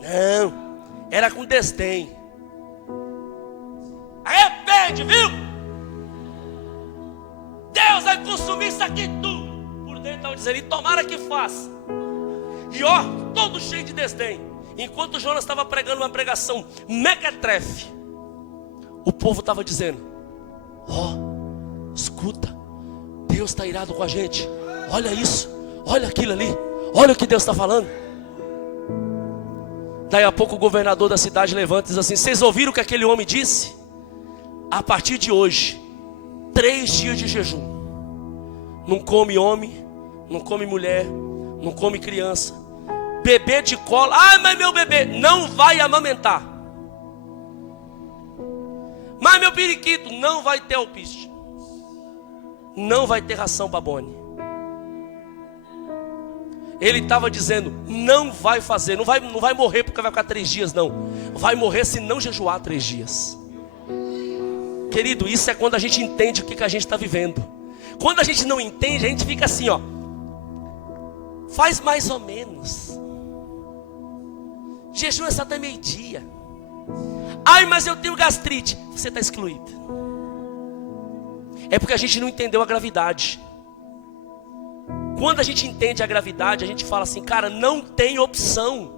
Não, era com desdém. Arrepende, viu? Deus vai consumir isso aqui tudo. Por dentro estava dizendo: e tomara que faça. E ó, todo cheio de desdém. Enquanto Jonas estava pregando uma pregação mequetrefe, o povo estava dizendo: ó, escuta, Deus está irado com a gente. Olha isso, olha aquilo ali, olha o que Deus está falando. Daí a pouco o governador da cidade levanta e diz assim: vocês ouviram o que aquele homem disse? A partir de hoje, 3 dias de jejum. Não come homem, não come mulher, não come criança. Bebê de colo, mas meu bebê não vai amamentar. Mas meu periquito não vai ter alpiste. Não vai ter ração para Boni. Ele estava dizendo: não vai fazer, não vai morrer porque vai ficar 3 dias, não. Vai morrer se não jejuar 3 dias. Querido, isso é quando a gente entende o que a gente está vivendo. Quando a gente não entende, a gente fica assim, ó. Faz mais ou menos. Jejum é só até meio-dia. Ai, mas eu tenho gastrite. Você está excluído. É porque a gente não entendeu a gravidade. Quando a gente entende a gravidade, a gente fala assim: cara, não tem opção.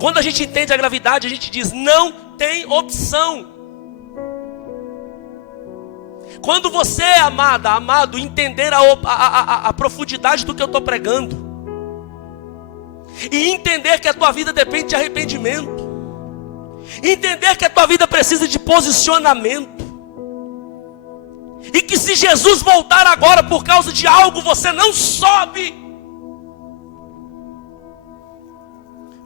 Quando a gente entende a gravidade, a gente diz: não tem opção. Quando você, amado, entender a profundidade do que eu estou pregando, e entender que a tua vida depende de arrependimento, entender que a tua vida precisa de posicionamento, e que se Jesus voltar agora por causa de algo, você não sobe,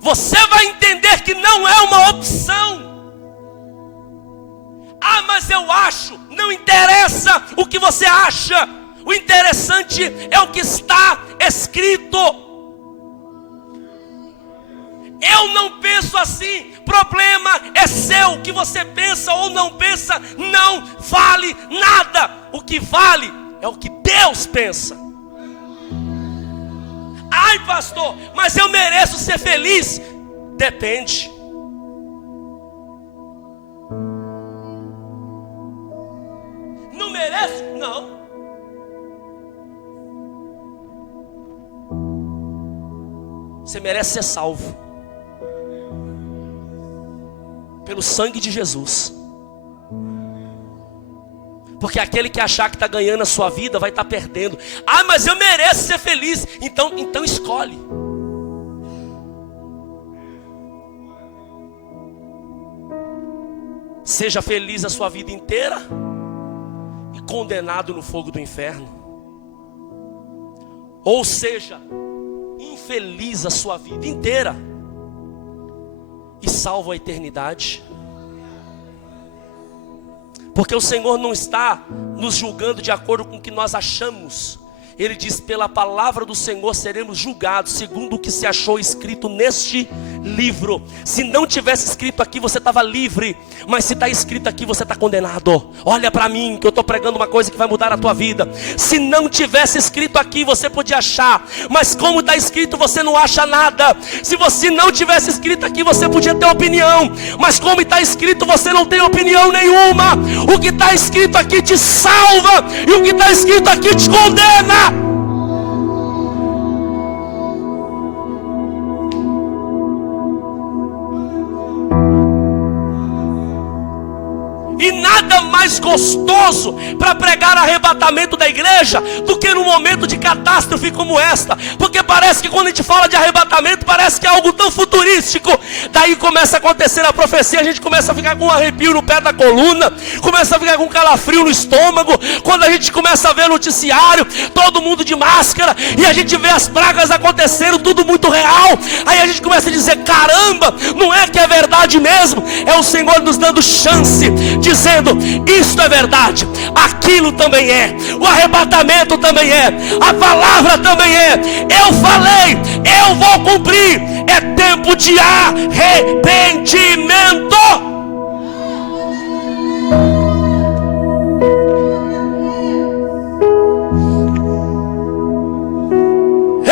você vai entender que não é uma opção. Mas eu acho, não interessa o que você acha, o interessante é o que está escrito. Eu não penso assim, problema é seu. O que você pensa ou não pensa não vale nada. O que vale é o que Deus pensa. Ai, pastor, mas eu mereço ser feliz. Depende. merece. Não. Você merece ser salvo pelo sangue de Jesus. Porque aquele que achar que está ganhando a sua vida vai estar perdendo. Ah, mas eu mereço ser feliz. Então escolhe. Seja feliz a sua vida inteira e condenado no fogo do inferno. Ou seja, infeliz a sua vida inteira e salvo a eternidade. Porque o Senhor não está nos julgando de acordo com o que nós achamos. Ele diz: pela palavra do Senhor seremos julgados segundo o que se achou escrito neste livro. Se não tivesse escrito aqui, você estava livre. Mas se está escrito aqui, você está condenado. Olha para mim, que eu estou pregando uma coisa que vai mudar a tua vida. Se não tivesse escrito aqui, você podia achar. Mas como está escrito, você não acha nada. Se você não tivesse escrito aqui, você podia ter opinião. Mas como está escrito, você não tem opinião nenhuma. O que está escrito aqui te salva. E o que está escrito aqui te condena. E nada mais gostoso para pregar arrebatamento da igreja do que num momento de catástrofe como esta. Porque parece que quando a gente fala de arrebatamento, parece que é algo tão futurístico. Daí começa a acontecer a profecia, a gente começa a ficar com um arrepio no pé da coluna, começa a ficar com um calafrio no estômago. Quando a gente começa a ver o noticiário, todo mundo de máscara, e a gente vê as pragas acontecendo, tudo muito real. Aí a gente começa a dizer: caramba, não é que é verdade mesmo? É o Senhor nos dando chance, dizendo: isto é verdade, aquilo também é, o arrebatamento também é, a palavra também é. Eu falei, eu vou cumprir. É tempo de arrependimento.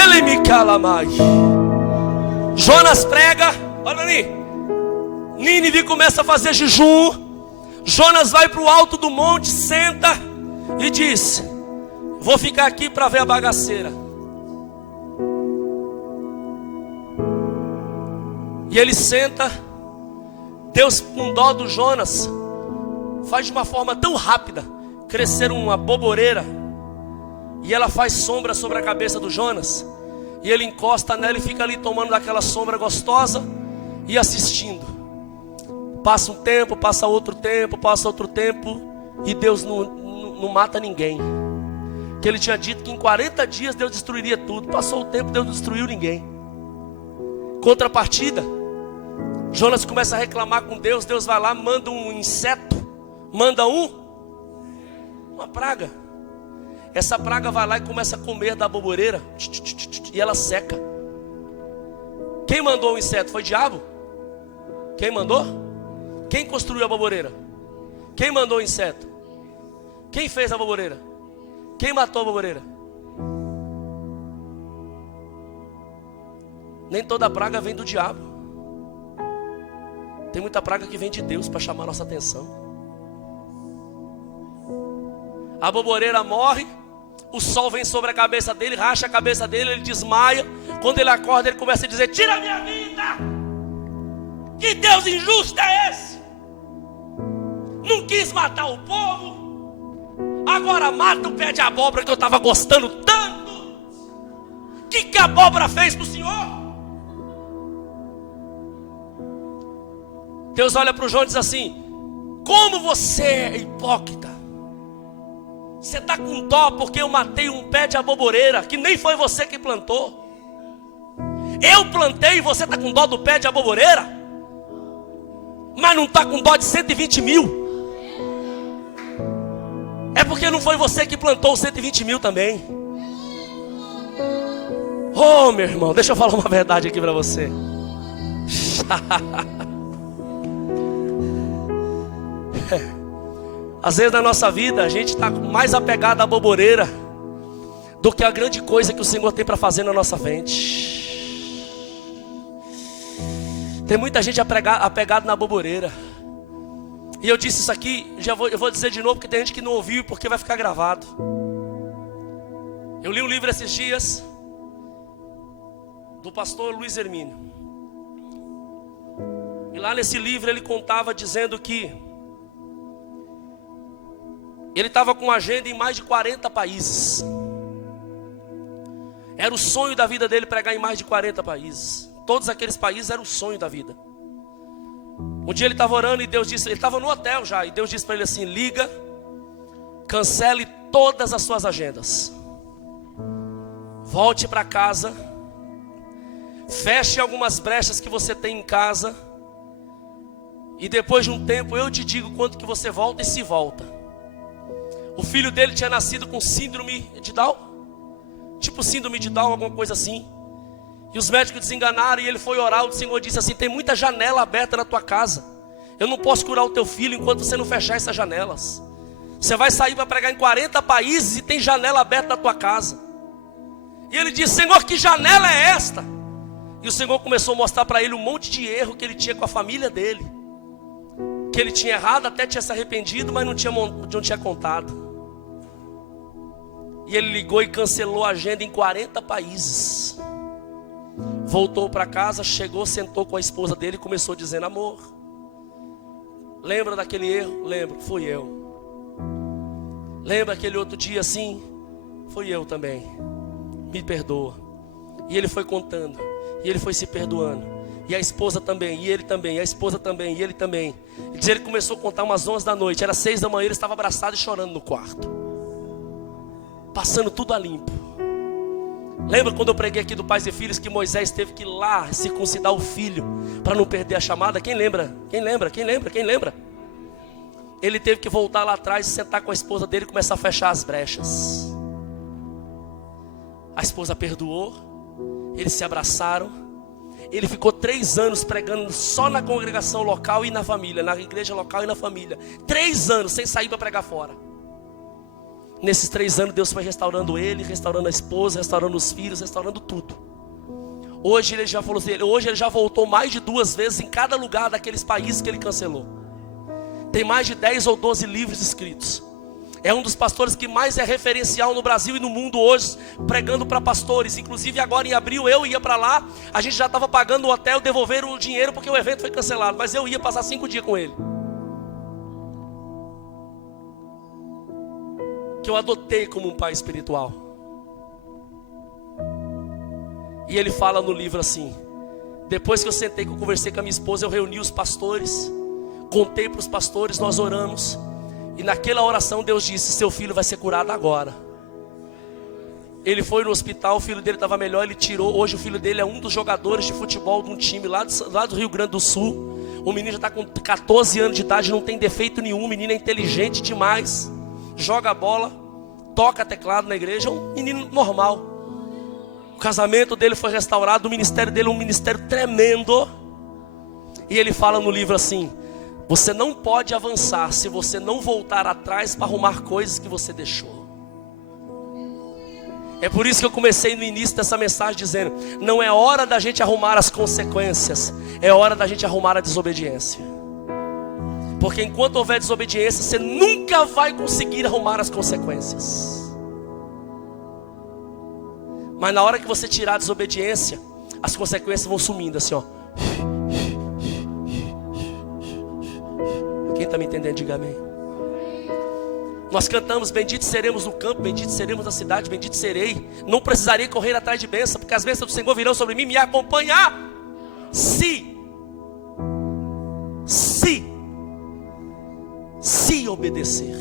Ele me cala mais. Jonas prega, olha ali. Nínive começa a fazer jejum. Jonas vai para o alto do monte, senta e diz: vou ficar aqui para ver a bagaceira. E ele senta. Deus, com dó do Jonas, faz de uma forma tão rápida crescer uma boboreira, e ela faz sombra sobre a cabeça do Jonas, e ele encosta nela e fica ali tomando daquela sombra gostosa e assistindo. Passa um tempo, passa outro tempo, e Deus não mata ninguém. Que ele tinha dito que em 40 dias Deus destruiria tudo. Passou o tempo, Deus não destruiu ninguém. Contrapartida, Jonas começa a reclamar com Deus. Deus vai lá, manda um inseto, manda uma praga. Essa praga vai lá e começa a comer da boboreira, e ela seca. Quem mandou o inseto? Foi o diabo? Quem mandou? Quem construiu a boboreira? Quem mandou o inseto? Quem fez a boboreira? Quem matou a boboreira? Nem toda praga vem do diabo. Tem muita praga que vem de Deus para chamar a nossa atenção. A boboreira morre, o sol vem sobre a cabeça dele, racha a cabeça dele, ele desmaia. Quando ele acorda, ele começa a dizer: tira a minha vida! Que Deus injusto é esse? Não quis matar o povo, agora mata o pé de abóbora que eu estava gostando tanto. O que a abóbora fez para o Senhor? Deus olha para o João e diz assim: como você é hipócrita. Você está com dó porque eu matei um pé de aboboreira que nem foi você que plantou. Eu plantei e você está com dó do pé de aboboreira? Mas não está com dó de 120 mil. É porque não foi você que plantou os 120 mil também. Oh, meu irmão, deixa eu falar uma verdade aqui para você. Às vezes na nossa vida a gente está mais apegado à boboreira do que a grande coisa que o Senhor tem para fazer na nossa frente. Tem muita gente apegada na boboreira. E eu disse isso aqui, eu vou dizer de novo, porque tem gente que não ouviu, porque vai ficar gravado. Eu li um livro esses dias, do pastor Luiz Hermínio. E lá nesse livro ele contava dizendo que ele estava com uma agenda em mais de 40 países. Era o sonho da vida dele pregar em mais de 40 países. Todos aqueles países era o sonho da vida. Um dia ele estava orando e Deus disse, ele estava no hotel já, e Deus disse para ele assim: liga, cancele todas as suas agendas, volte para casa, feche algumas brechas que você tem em casa, e depois de um tempo eu te digo quanto que você volta e se volta. O filho dele tinha nascido com síndrome de Down, tipo síndrome de Down, alguma coisa assim. E os médicos desenganaram e ele foi orar. O Senhor disse assim: tem muita janela aberta na tua casa. Eu não posso curar o teu filho enquanto você não fechar essas janelas. Você vai sair para pregar em 40 países e tem janela aberta na tua casa. E ele disse: Senhor, que janela é esta? E o Senhor começou a mostrar para ele um monte de erro que ele tinha com a família dele, que ele tinha errado, até tinha se arrependido, mas não tinha contado. E ele ligou e cancelou a agenda em 40 países. Voltou para casa, chegou, sentou com a esposa dele e começou dizendo: amor, lembra daquele erro? Lembro, fui eu. Lembra aquele outro dia assim? Fui eu também. Me perdoa. E ele foi contando, e ele foi se perdoando. E a esposa também, e ele também, e a esposa também, e ele também. E diz, ele começou a contar umas 11 da noite, era 6 da manhã, ele estava abraçado e chorando no quarto, passando tudo a limpo. Lembra quando eu preguei aqui do Pais e Filhos, que Moisés teve que ir lá circuncidar o filho para não perder a chamada? Quem lembra? Quem lembra? Quem lembra? Quem lembra? Ele teve que voltar lá atrás e sentar com a esposa dele e começar a fechar as brechas. A esposa perdoou, eles se abraçaram. Ele ficou 3 anos pregando só na congregação local e na família, na igreja local e na família. 3 anos sem sair para pregar fora. Nesses 3 anos Deus foi restaurando ele, restaurando a esposa, restaurando os filhos, restaurando tudo. Hoje ele já falou assim, hoje ele já voltou mais de 2 vezes em cada lugar daqueles países que ele cancelou. Tem mais de 10 ou 12 livros escritos. É um dos pastores que mais é referencial no Brasil e no mundo hoje, pregando para pastores. Inclusive agora em abril eu ia para lá, a gente já estava pagando o hotel, devolveram o dinheiro porque o evento foi cancelado, mas eu ia passar 5 dias com ele. Que eu adotei como um pai espiritual. E ele fala no livro assim: depois que eu sentei, que eu conversei com a minha esposa, eu reuni os pastores, contei para os pastores, nós oramos, e naquela oração Deus disse: seu filho vai ser curado agora. Ele foi no hospital, o filho dele estava melhor, ele tirou. Hoje o filho dele é um dos jogadores de futebol de um time lá do Rio Grande do Sul. O menino já está com 14 anos de idade, não tem defeito nenhum, o menino é inteligente demais, joga bola, toca teclado na igreja, é um menino normal. O casamento dele foi restaurado, o ministério dele é um ministério tremendo. E ele fala no livro assim: você não pode avançar se você não voltar atrás para arrumar coisas que você deixou. É por isso que eu comecei no início dessa mensagem dizendo: não é hora da gente arrumar as consequências, é hora da gente arrumar a desobediência. Porque enquanto houver desobediência, você nunca vai conseguir arrumar as consequências. Mas na hora que você tirar a desobediência, as consequências vão sumindo assim, ó. Quem está me entendendo, diga amém. Nós cantamos: bendito seremos no campo, bendito seremos na cidade, bendito serei. Não precisarei correr atrás de bênção, porque as bênçãos do Senhor virão sobre mim e me acompanhar. Se obedecer.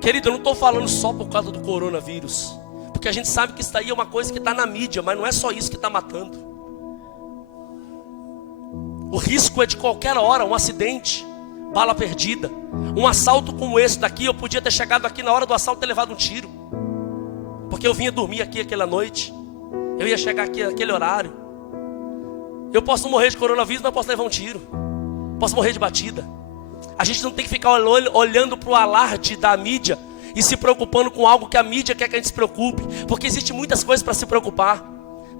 Querido, eu não estou falando só por causa do coronavírus, porque a gente sabe que isso daí é uma coisa que está na mídia, mas não é só isso que está matando. O risco é de qualquer hora, um acidente, bala perdida. Um assalto como esse daqui, eu podia ter chegado aqui na hora do assalto e ter levado um tiro, porque eu vinha dormir aqui aquela noite, eu ia chegar aqui naquele horário. Eu posso morrer de coronavírus, mas posso levar um tiro, posso morrer de batida. A gente não tem que ficar olhando para o alarde da mídia e se preocupando com algo que a mídia quer que a gente se preocupe, porque existem muitas coisas para se preocupar.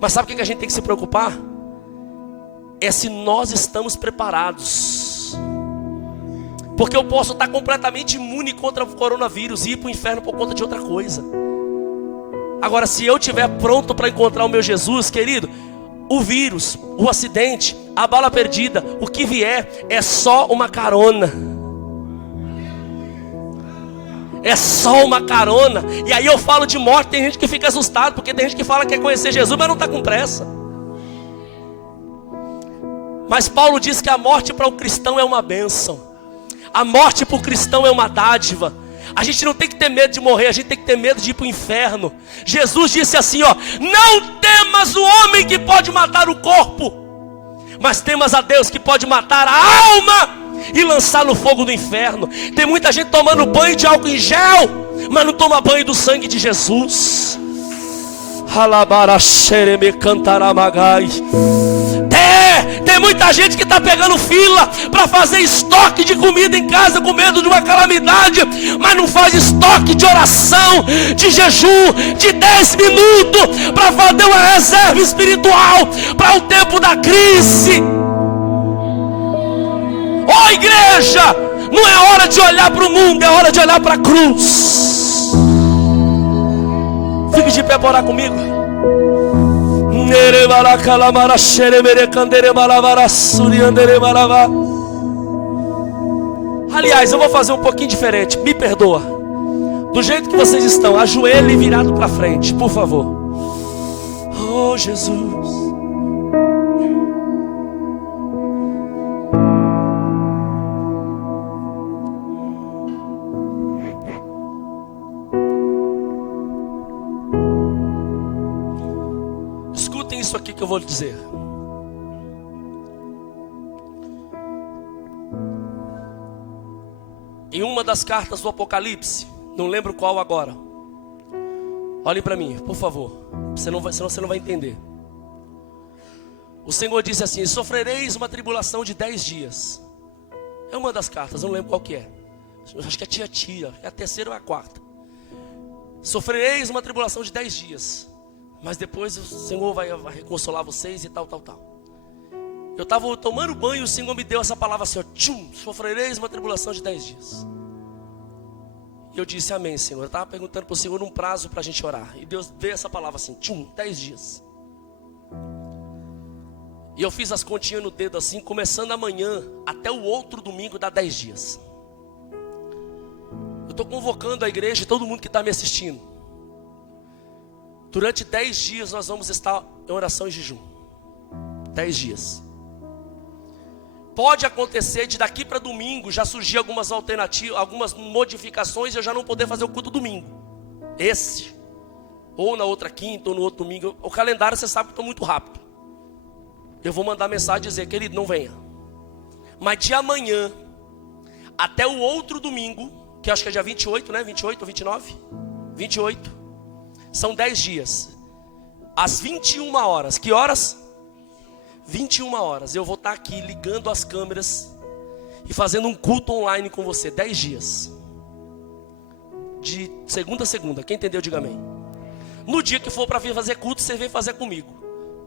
Mas sabe o que a gente tem que se preocupar? É se nós estamos preparados. Porque eu posso estar completamente imune contra o coronavírus e ir para o inferno por conta de outra coisa. Agora, se eu estiver pronto para encontrar o meu Jesus, querido, o vírus, o acidente, a bala perdida, o que vier, é só uma carona. É só uma carona. E aí eu falo de morte, tem gente que fica assustado, porque tem gente que fala que quer conhecer Jesus, mas não está com pressa. Mas Paulo diz que a morte para o cristão é uma bênção. A morte para o cristão é uma dádiva. A gente não tem que ter medo de morrer, a gente tem que ter medo de ir para o inferno. Jesus disse assim, ó: não temas o homem que pode matar o corpo, mas temas a Deus que pode matar a alma e lançar no fogo do inferno. Tem muita gente tomando banho de álcool em gel, mas não toma banho do sangue de Jesus. Tem muita gente que está pegando fila para fazer estoque de comida em casa com medo de uma calamidade, mas não faz estoque de oração, de jejum, de 10 minutos para fazer uma reserva espiritual para o tempo da crise. Ô igreja, não é hora de olhar para o mundo, é hora de olhar para a cruz. Fique de pé para orar comigo. Aliás, eu vou fazer um pouquinho diferente, me perdoa. Do jeito que vocês estão, ajoelhe virado para frente, por favor. Oh Jesus. Isso aqui que eu vou lhe dizer. Em uma das cartas do Apocalipse, não lembro qual agora. Olhem para mim, por favor, senão você não vai entender. O Senhor disse assim: sofrereis uma tribulação de 10 dias. É uma das cartas, eu não lembro qual que é. Acho que é tia, é a terceira ou a quarta. Sofrereis uma tribulação de 10 dias. Mas depois o Senhor vai consolar vocês e tal. Eu estava tomando banho e o Senhor me deu essa palavra assim, ó, sofrereis uma tribulação de 10 dias. E eu disse amém, Senhor. Eu estava perguntando para o Senhor um prazo para a gente orar. E Deus veio essa palavra assim, 10 dias. E eu fiz as continhas no dedo assim, começando amanhã até o outro domingo dá 10 dias. Eu estou convocando a igreja e todo mundo que está me assistindo. Durante 10 dias nós vamos estar em oração e jejum. 10 dias. Pode acontecer de daqui para domingo já surgir algumas alternativas, algumas modificações e eu já não poder fazer o culto domingo. Esse. Ou na outra quinta, ou no outro domingo. O calendário você sabe que eu estou muito rápido. Eu vou mandar mensagem e dizer, querido, não venha. Mas de amanhã até o outro domingo, que acho que é dia 28, né? 28 ou 29? 28. São 10 dias. Às 21 horas. Que horas? 21 horas. Eu vou estar aqui ligando as câmeras e fazendo um culto online com você. 10 dias. De segunda a segunda. Quem entendeu, diga amém. No dia que for para vir fazer culto, você vem fazer comigo.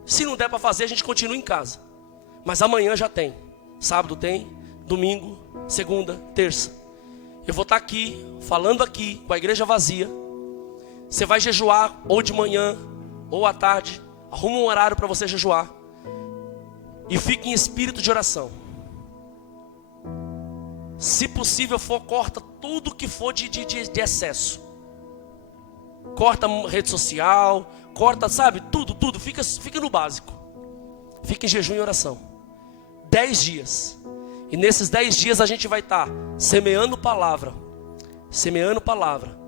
Se não der para fazer, a gente continua em casa. Mas amanhã já tem. Sábado tem. Domingo, segunda, terça. Eu vou estar aqui, falando aqui, com a igreja vazia. Você vai jejuar ou de manhã ou à tarde. Arruma um horário para você jejuar. E fique em espírito de oração. Se possível for, corta tudo que for de excesso. Corta rede social, corta, sabe, tudo. Fica no básico. Fica em jejum e oração. 10 dias. E nesses 10 dias a gente vai estar semeando palavra. Semeando palavra.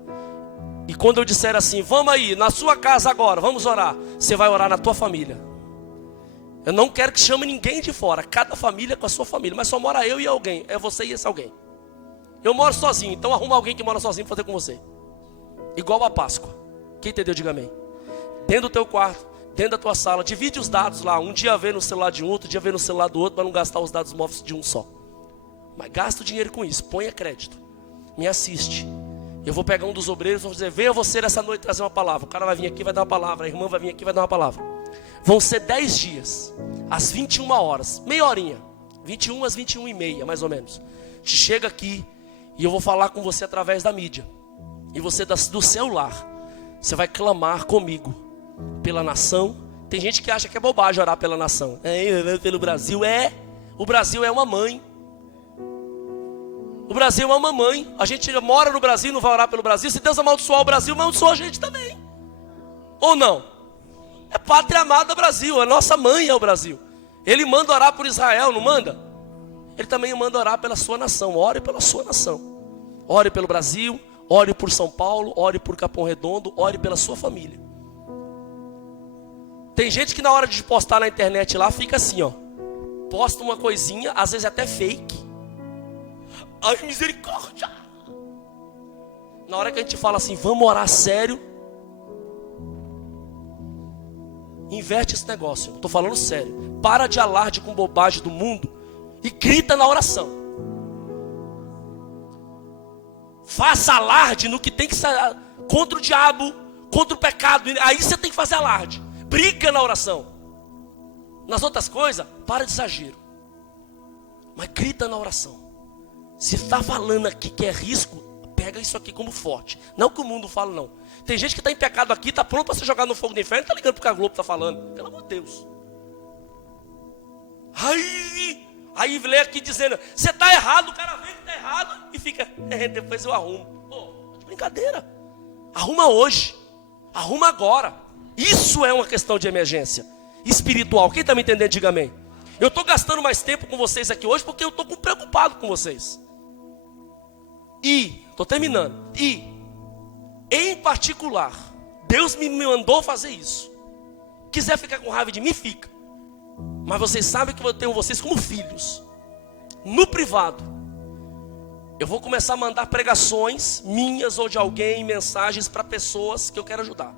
E quando eu disser assim, vamos aí, na sua casa agora, vamos orar. Você vai orar na tua família. Eu não quero que chame ninguém de fora. Cada família com a sua família. Mas só mora eu e alguém. É você e esse alguém. Eu moro sozinho, então arruma alguém que mora sozinho para fazer com você. Igual a Páscoa. Quem entendeu, diga amém. Dentro do teu quarto, dentro da tua sala. Divide os dados lá. Um dia vê no celular de um, outro dia vê no celular do outro, para não gastar os dados móveis de um só. Mas gasta o dinheiro com isso. Põe a crédito. Me assiste. Eu vou pegar um dos obreiros e vou dizer, venha você nessa noite trazer uma palavra. O cara vai vir aqui e vai dar uma palavra. A irmã vai vir aqui e vai dar uma palavra. Vão ser 10 dias. Às 21 horas. Meia horinha. 21 às 21h30, mais ou menos. te chega aqui e eu vou falar com você através da mídia. E você do celular, você vai clamar comigo pela nação. Tem gente que acha que é bobagem orar pela nação. Pelo Brasil. O Brasil é uma mãe. O Brasil é uma mãe. A gente mora no Brasil e não vai orar pelo Brasil. Se Deus amaldiçoar o Brasil, amaldiçoa a gente também. Ou não? É pátria amada Brasil. A nossa mãe é o Brasil. Ele manda orar por Israel, não manda? Ele também manda orar pela sua nação. Ore pela sua nação. Ore pelo Brasil. Ore por São Paulo. Ore por Capão Redondo. Ore pela sua família. Tem gente que na hora de postar na internet lá fica assim, ó. Posta uma coisinha, às vezes até fake. Ai, misericórdia. Na hora que a gente fala assim, vamos orar sério, inverte esse negócio. Eu tô falando sério. Para de alarde com bobagem do mundo e grita na oração. Faça alarde no que tem que ser contra o diabo, contra o pecado. Aí você tem que fazer alarde. Briga na oração. Nas outras coisas, para de exagero. Mas grita na oração. Se está falando aqui que é risco, pega isso aqui como forte. Não que o mundo fala, não. Tem gente que está em pecado aqui, está pronto para ser jogado no fogo do inferno, está ligando porque a Globo está falando. Pelo amor de Deus. Aí lê aqui dizendo, você está errado, o cara vê que está errado e fica, depois eu arrumo. Pô, de brincadeira. Arruma hoje. Arruma agora. Isso é uma questão de emergência espiritual. Quem está me entendendo, diga amém. Eu estou gastando mais tempo com vocês aqui hoje porque eu estou preocupado com vocês. E, estou terminando. E, em particular, Deus me mandou fazer isso. Quiser ficar com raiva de mim, fica. Mas vocês sabem que eu tenho vocês como filhos. No privado, eu vou começar a mandar pregações minhas ou de alguém, mensagens para pessoas que eu quero ajudar.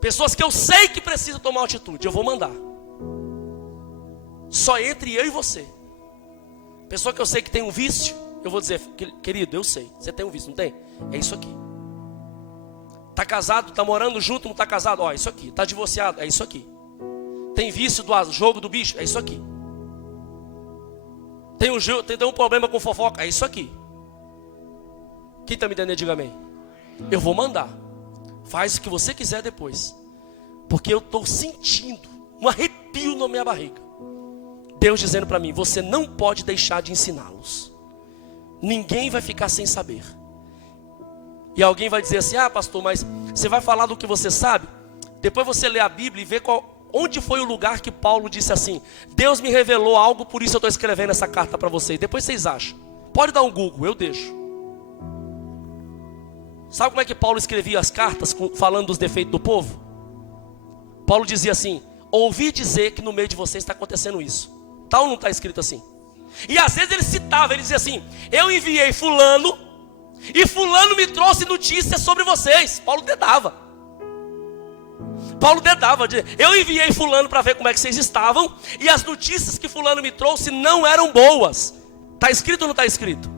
Pessoas que eu sei que precisam tomar atitude, eu vou mandar. Só entre eu e você. Pessoa que eu sei que tem um vício, eu vou dizer, querido, eu sei, você tem um vício, não tem? É isso aqui. Está casado, está morando junto, não está casado? Ó, é isso aqui. Está divorciado? É isso aqui. Tem vício do jogo do bicho? É isso aqui. Tem um problema com fofoca? É isso aqui. Quem está me entendendo, diga amém. Eu vou mandar. Faz o que você quiser depois. Porque eu estou sentindo um arrepio na minha barriga. Deus dizendo para mim, você não pode deixar de ensiná-los. Ninguém vai ficar sem saber. E alguém vai dizer assim, pastor, mas você vai falar do que você sabe? Depois você lê a Bíblia e vê onde foi o lugar que Paulo disse assim, Deus me revelou algo, por isso eu estou escrevendo essa carta para vocês. Depois vocês acham. Pode dar um Google, eu deixo. Sabe como é que Paulo escrevia as cartas falando dos defeitos do povo? Paulo dizia assim, ouvi dizer que no meio de vocês está acontecendo isso. Tá ou não está escrito assim? E às vezes ele citava, ele dizia assim, eu enviei fulano, e fulano me trouxe notícias sobre vocês. Paulo dedava. Eu enviei fulano para ver como é que vocês estavam, e as notícias que fulano me trouxe não eram boas. Está escrito ou não está escrito?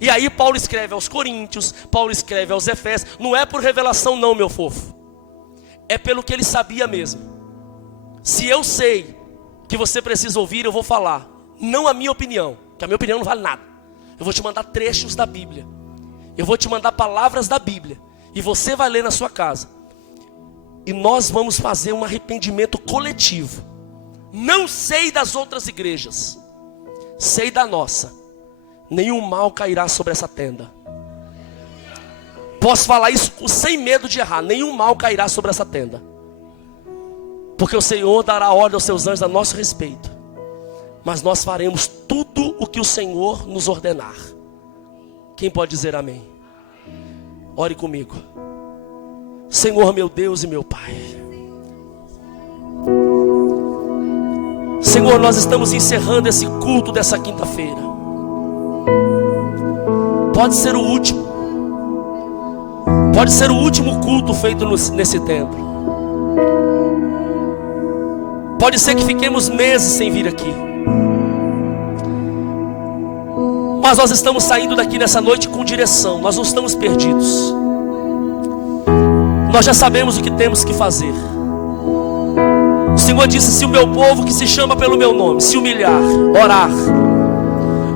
E aí Paulo escreve aos Coríntios, Paulo escreve aos Efésios. Não é por revelação não, meu fofo. É pelo que ele sabia mesmo. Se eu sei que você precisa ouvir, eu vou falar. Não a minha opinião, que a minha opinião não vale nada. Eu vou te mandar trechos da Bíblia. Eu vou te mandar palavras da Bíblia. E você vai ler na sua casa. E nós vamos fazer um arrependimento coletivo. Não sei das outras igrejas. Sei da nossa. Nenhum mal cairá sobre essa tenda. Posso falar isso sem medo de errar. Nenhum mal cairá sobre essa tenda. Porque o Senhor dará ordem aos seus anjos a nosso respeito. Mas nós faremos tudo o que o Senhor nos ordenar. Quem pode dizer amém? Ore comigo. Senhor meu Deus e meu Pai. Senhor, nós estamos encerrando esse culto dessa quinta-feira. Pode ser o último. Pode ser o último culto feito nesse templo. Pode ser que fiquemos meses sem vir aqui. Mas nós estamos saindo daqui nessa noite com direção. Nós não estamos perdidos. Nós já sabemos o que temos que fazer. O Senhor disse, se o meu povo que se chama pelo meu nome se humilhar, orar,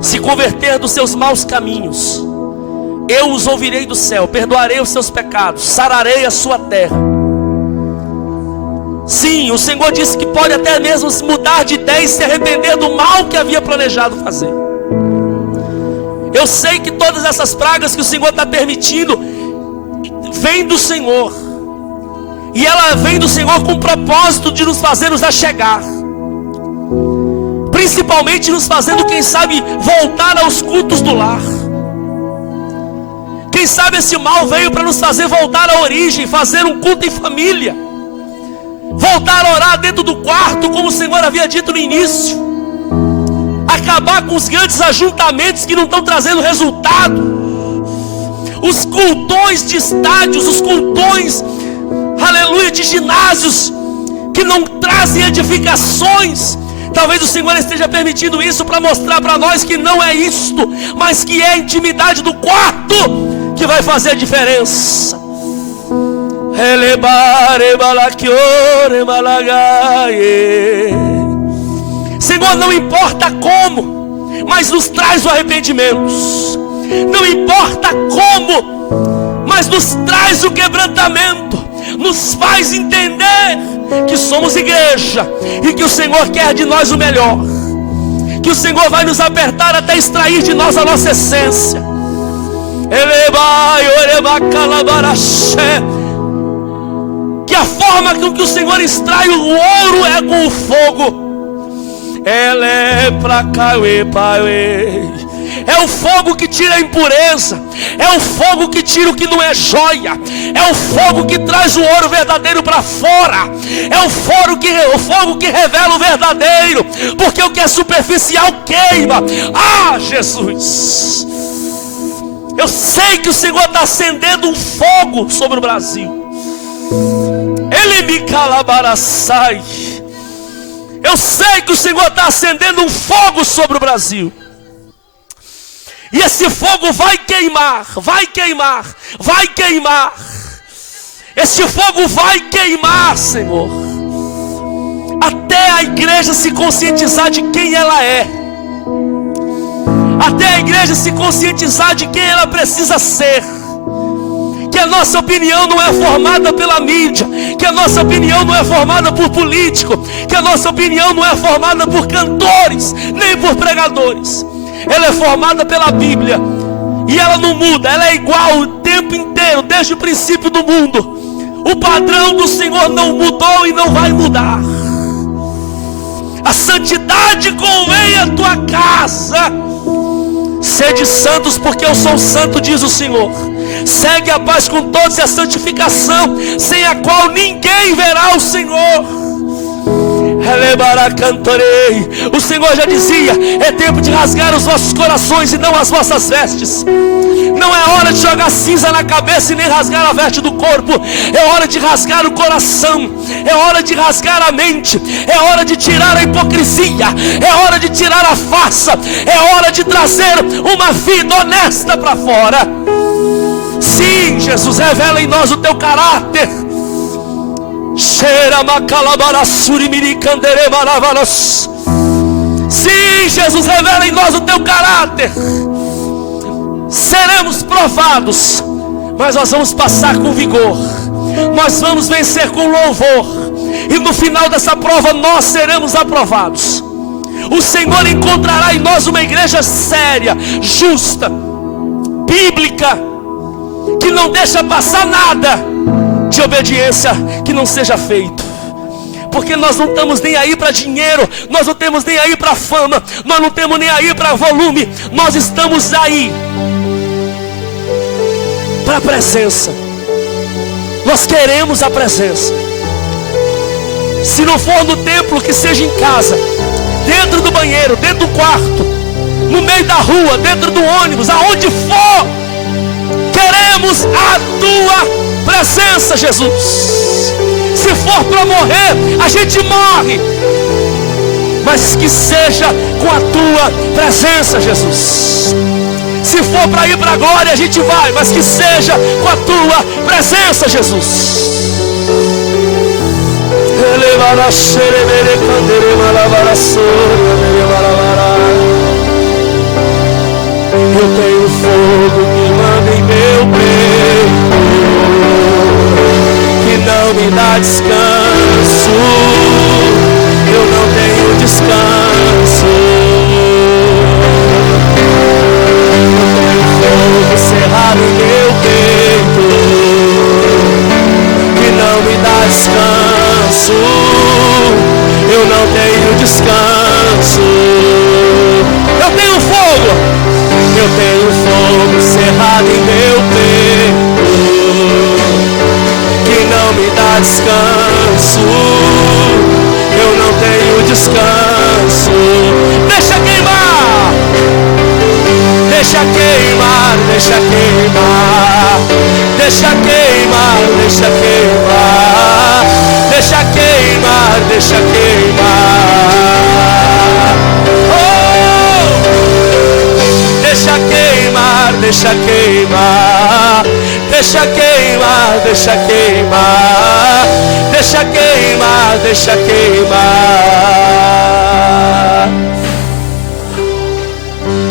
se converter dos seus maus caminhos, eu os ouvirei do céu, perdoarei os seus pecados, sararei a sua terra. Sim, o Senhor disse que pode até mesmo mudar de ideia e se arrepender do mal que havia planejado fazer. Eu sei que todas essas pragas que o Senhor está permitindo vêm do Senhor, e ela vem do Senhor com o propósito de nos fazer nos achegar, principalmente nos fazendo, quem sabe, voltar aos cultos do lar. Quem sabe esse mal veio para nos fazer voltar à origem, fazer um culto em família, voltar a orar dentro do quarto, como o Senhor havia dito no início, acabar com os grandes ajuntamentos que não estão trazendo resultado, os cultões de estádios, os cultões, aleluia, de ginásios, que não trazem edificações. Talvez o Senhor esteja permitindo isso para mostrar para nós que não é isto, mas que é a intimidade do quarto que vai fazer a diferença. Senhor, não importa como, mas nos traz o arrependimento. Não importa como, mas nos traz o quebrantamento. Nos faz entender que somos igreja e que o Senhor quer de nós o melhor, que o Senhor vai nos apertar até extrair de nós a nossa essência. Que a forma com que o Senhor extrai o ouro é com o fogo. É o fogo que tira a impureza, é o fogo que tira o que não é joia, é o fogo que traz o ouro verdadeiro para fora, é o fogo que revela o verdadeiro, porque o que é superficial queima. Ah, Jesus, eu sei que o Senhor está acendendo um fogo sobre o Brasil. Ele me calabaraçai. Eu sei que o Senhor está acendendo um fogo sobre o Brasil. E esse fogo vai queimar, vai queimar, vai queimar. Esse fogo vai queimar, Senhor, até a igreja se conscientizar de quem ela é, até a igreja se conscientizar de quem ela precisa ser. Que a nossa opinião não é formada pela mídia, que a nossa opinião não é formada por político, que a nossa opinião não é formada por cantores, nem por pregadores. Ela é formada pela Bíblia, e ela não muda, ela é igual o tempo inteiro, desde o princípio do mundo. O padrão do Senhor não mudou e não vai mudar. A santidade convém à tua casa. Sede santos, porque eu sou santo, diz o Senhor. Segue a paz com todos e a santificação, sem a qual ninguém verá o Senhor. O Senhor já dizia: é tempo de rasgar os vossos corações e não as vossas vestes. Não é hora de jogar cinza na cabeça e nem rasgar a veste do corpo. É hora de rasgar o coração, é hora de rasgar a mente, é hora de tirar a hipocrisia, é hora de tirar a farsa, é hora de trazer uma vida honesta para fora. Sim, Jesus, revela em nós o teu caráter. Sim, Jesus, revela em nós o teu caráter. Seremos provados, mas nós vamos passar com vigor. Nós vamos vencer com louvor. E no final dessa prova nós seremos aprovados. O Senhor encontrará em nós uma igreja séria, justa, bíblica, que não deixa passar nada de obediência que não seja feito. Porque nós não estamos nem aí para dinheiro, nós não temos nem aí para fama, nós não temos nem aí para volume. Nós estamos aí para a presença. Nós queremos a presença. Se não for no templo, que seja em casa, dentro do banheiro, dentro do quarto, no meio da rua, dentro do ônibus, aonde for. Queremos a tua presença, Jesus. Se for para morrer, a gente morre, mas que seja com a tua presença, Jesus. Se for para ir para a glória, a gente vai, mas que seja com a tua presença, Jesus. Eu tenho fogo queimando em meu peito, que não me dá descanso. Eu não tenho descanso. Eu tenho fogo cerrado em meu peito, que não me dá descanso. Eu não tenho descanso. Eu tenho fogo. Eu tenho fogo cerrado em meu peito, que não me dá descanso. Eu não tenho descanso. Deixa queimar. Deixa queimar, deixa queimar. Deixa queimar, deixa queimar. Deixa queimar, deixa queimar. Oh! Deixa queimar, deixa queimar. Deixa queimar, deixa queimar. Deixa queimar, deixa queimar.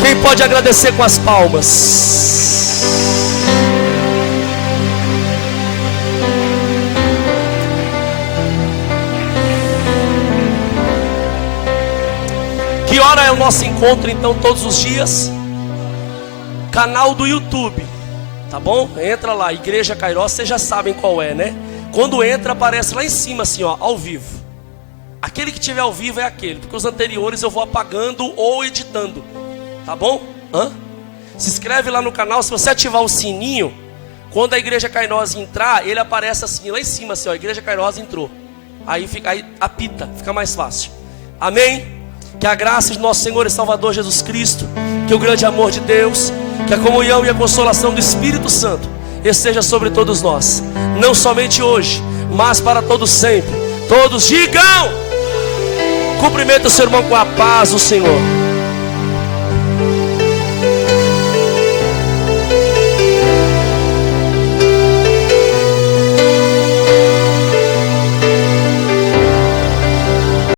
Quem pode agradecer com as palmas? Que hora é o nosso encontro então todos os dias? Canal do YouTube, tá bom? Entra lá, Igreja Kairos, vocês já sabem qual é, né? Quando entra aparece lá em cima assim, ó, ao vivo. Aquele que tiver ao vivo é aquele, porque os anteriores eu vou apagando ou editando, tá bom? Se inscreve lá no canal. Se você ativar o sininho, quando a Igreja Kairos entrar, ele aparece assim, lá em cima assim, ó, Igreja Kairos entrou. Aí apita, fica mais fácil. Amém? Que a graça de nosso Senhor e Salvador Jesus Cristo, que o grande amor de Deus, que a comunhão e a consolação do Espírito Santo esteja sobre todos nós, não somente hoje, mas para todos sempre. Todos digam: cumprimenta o seu irmão com a paz do Senhor.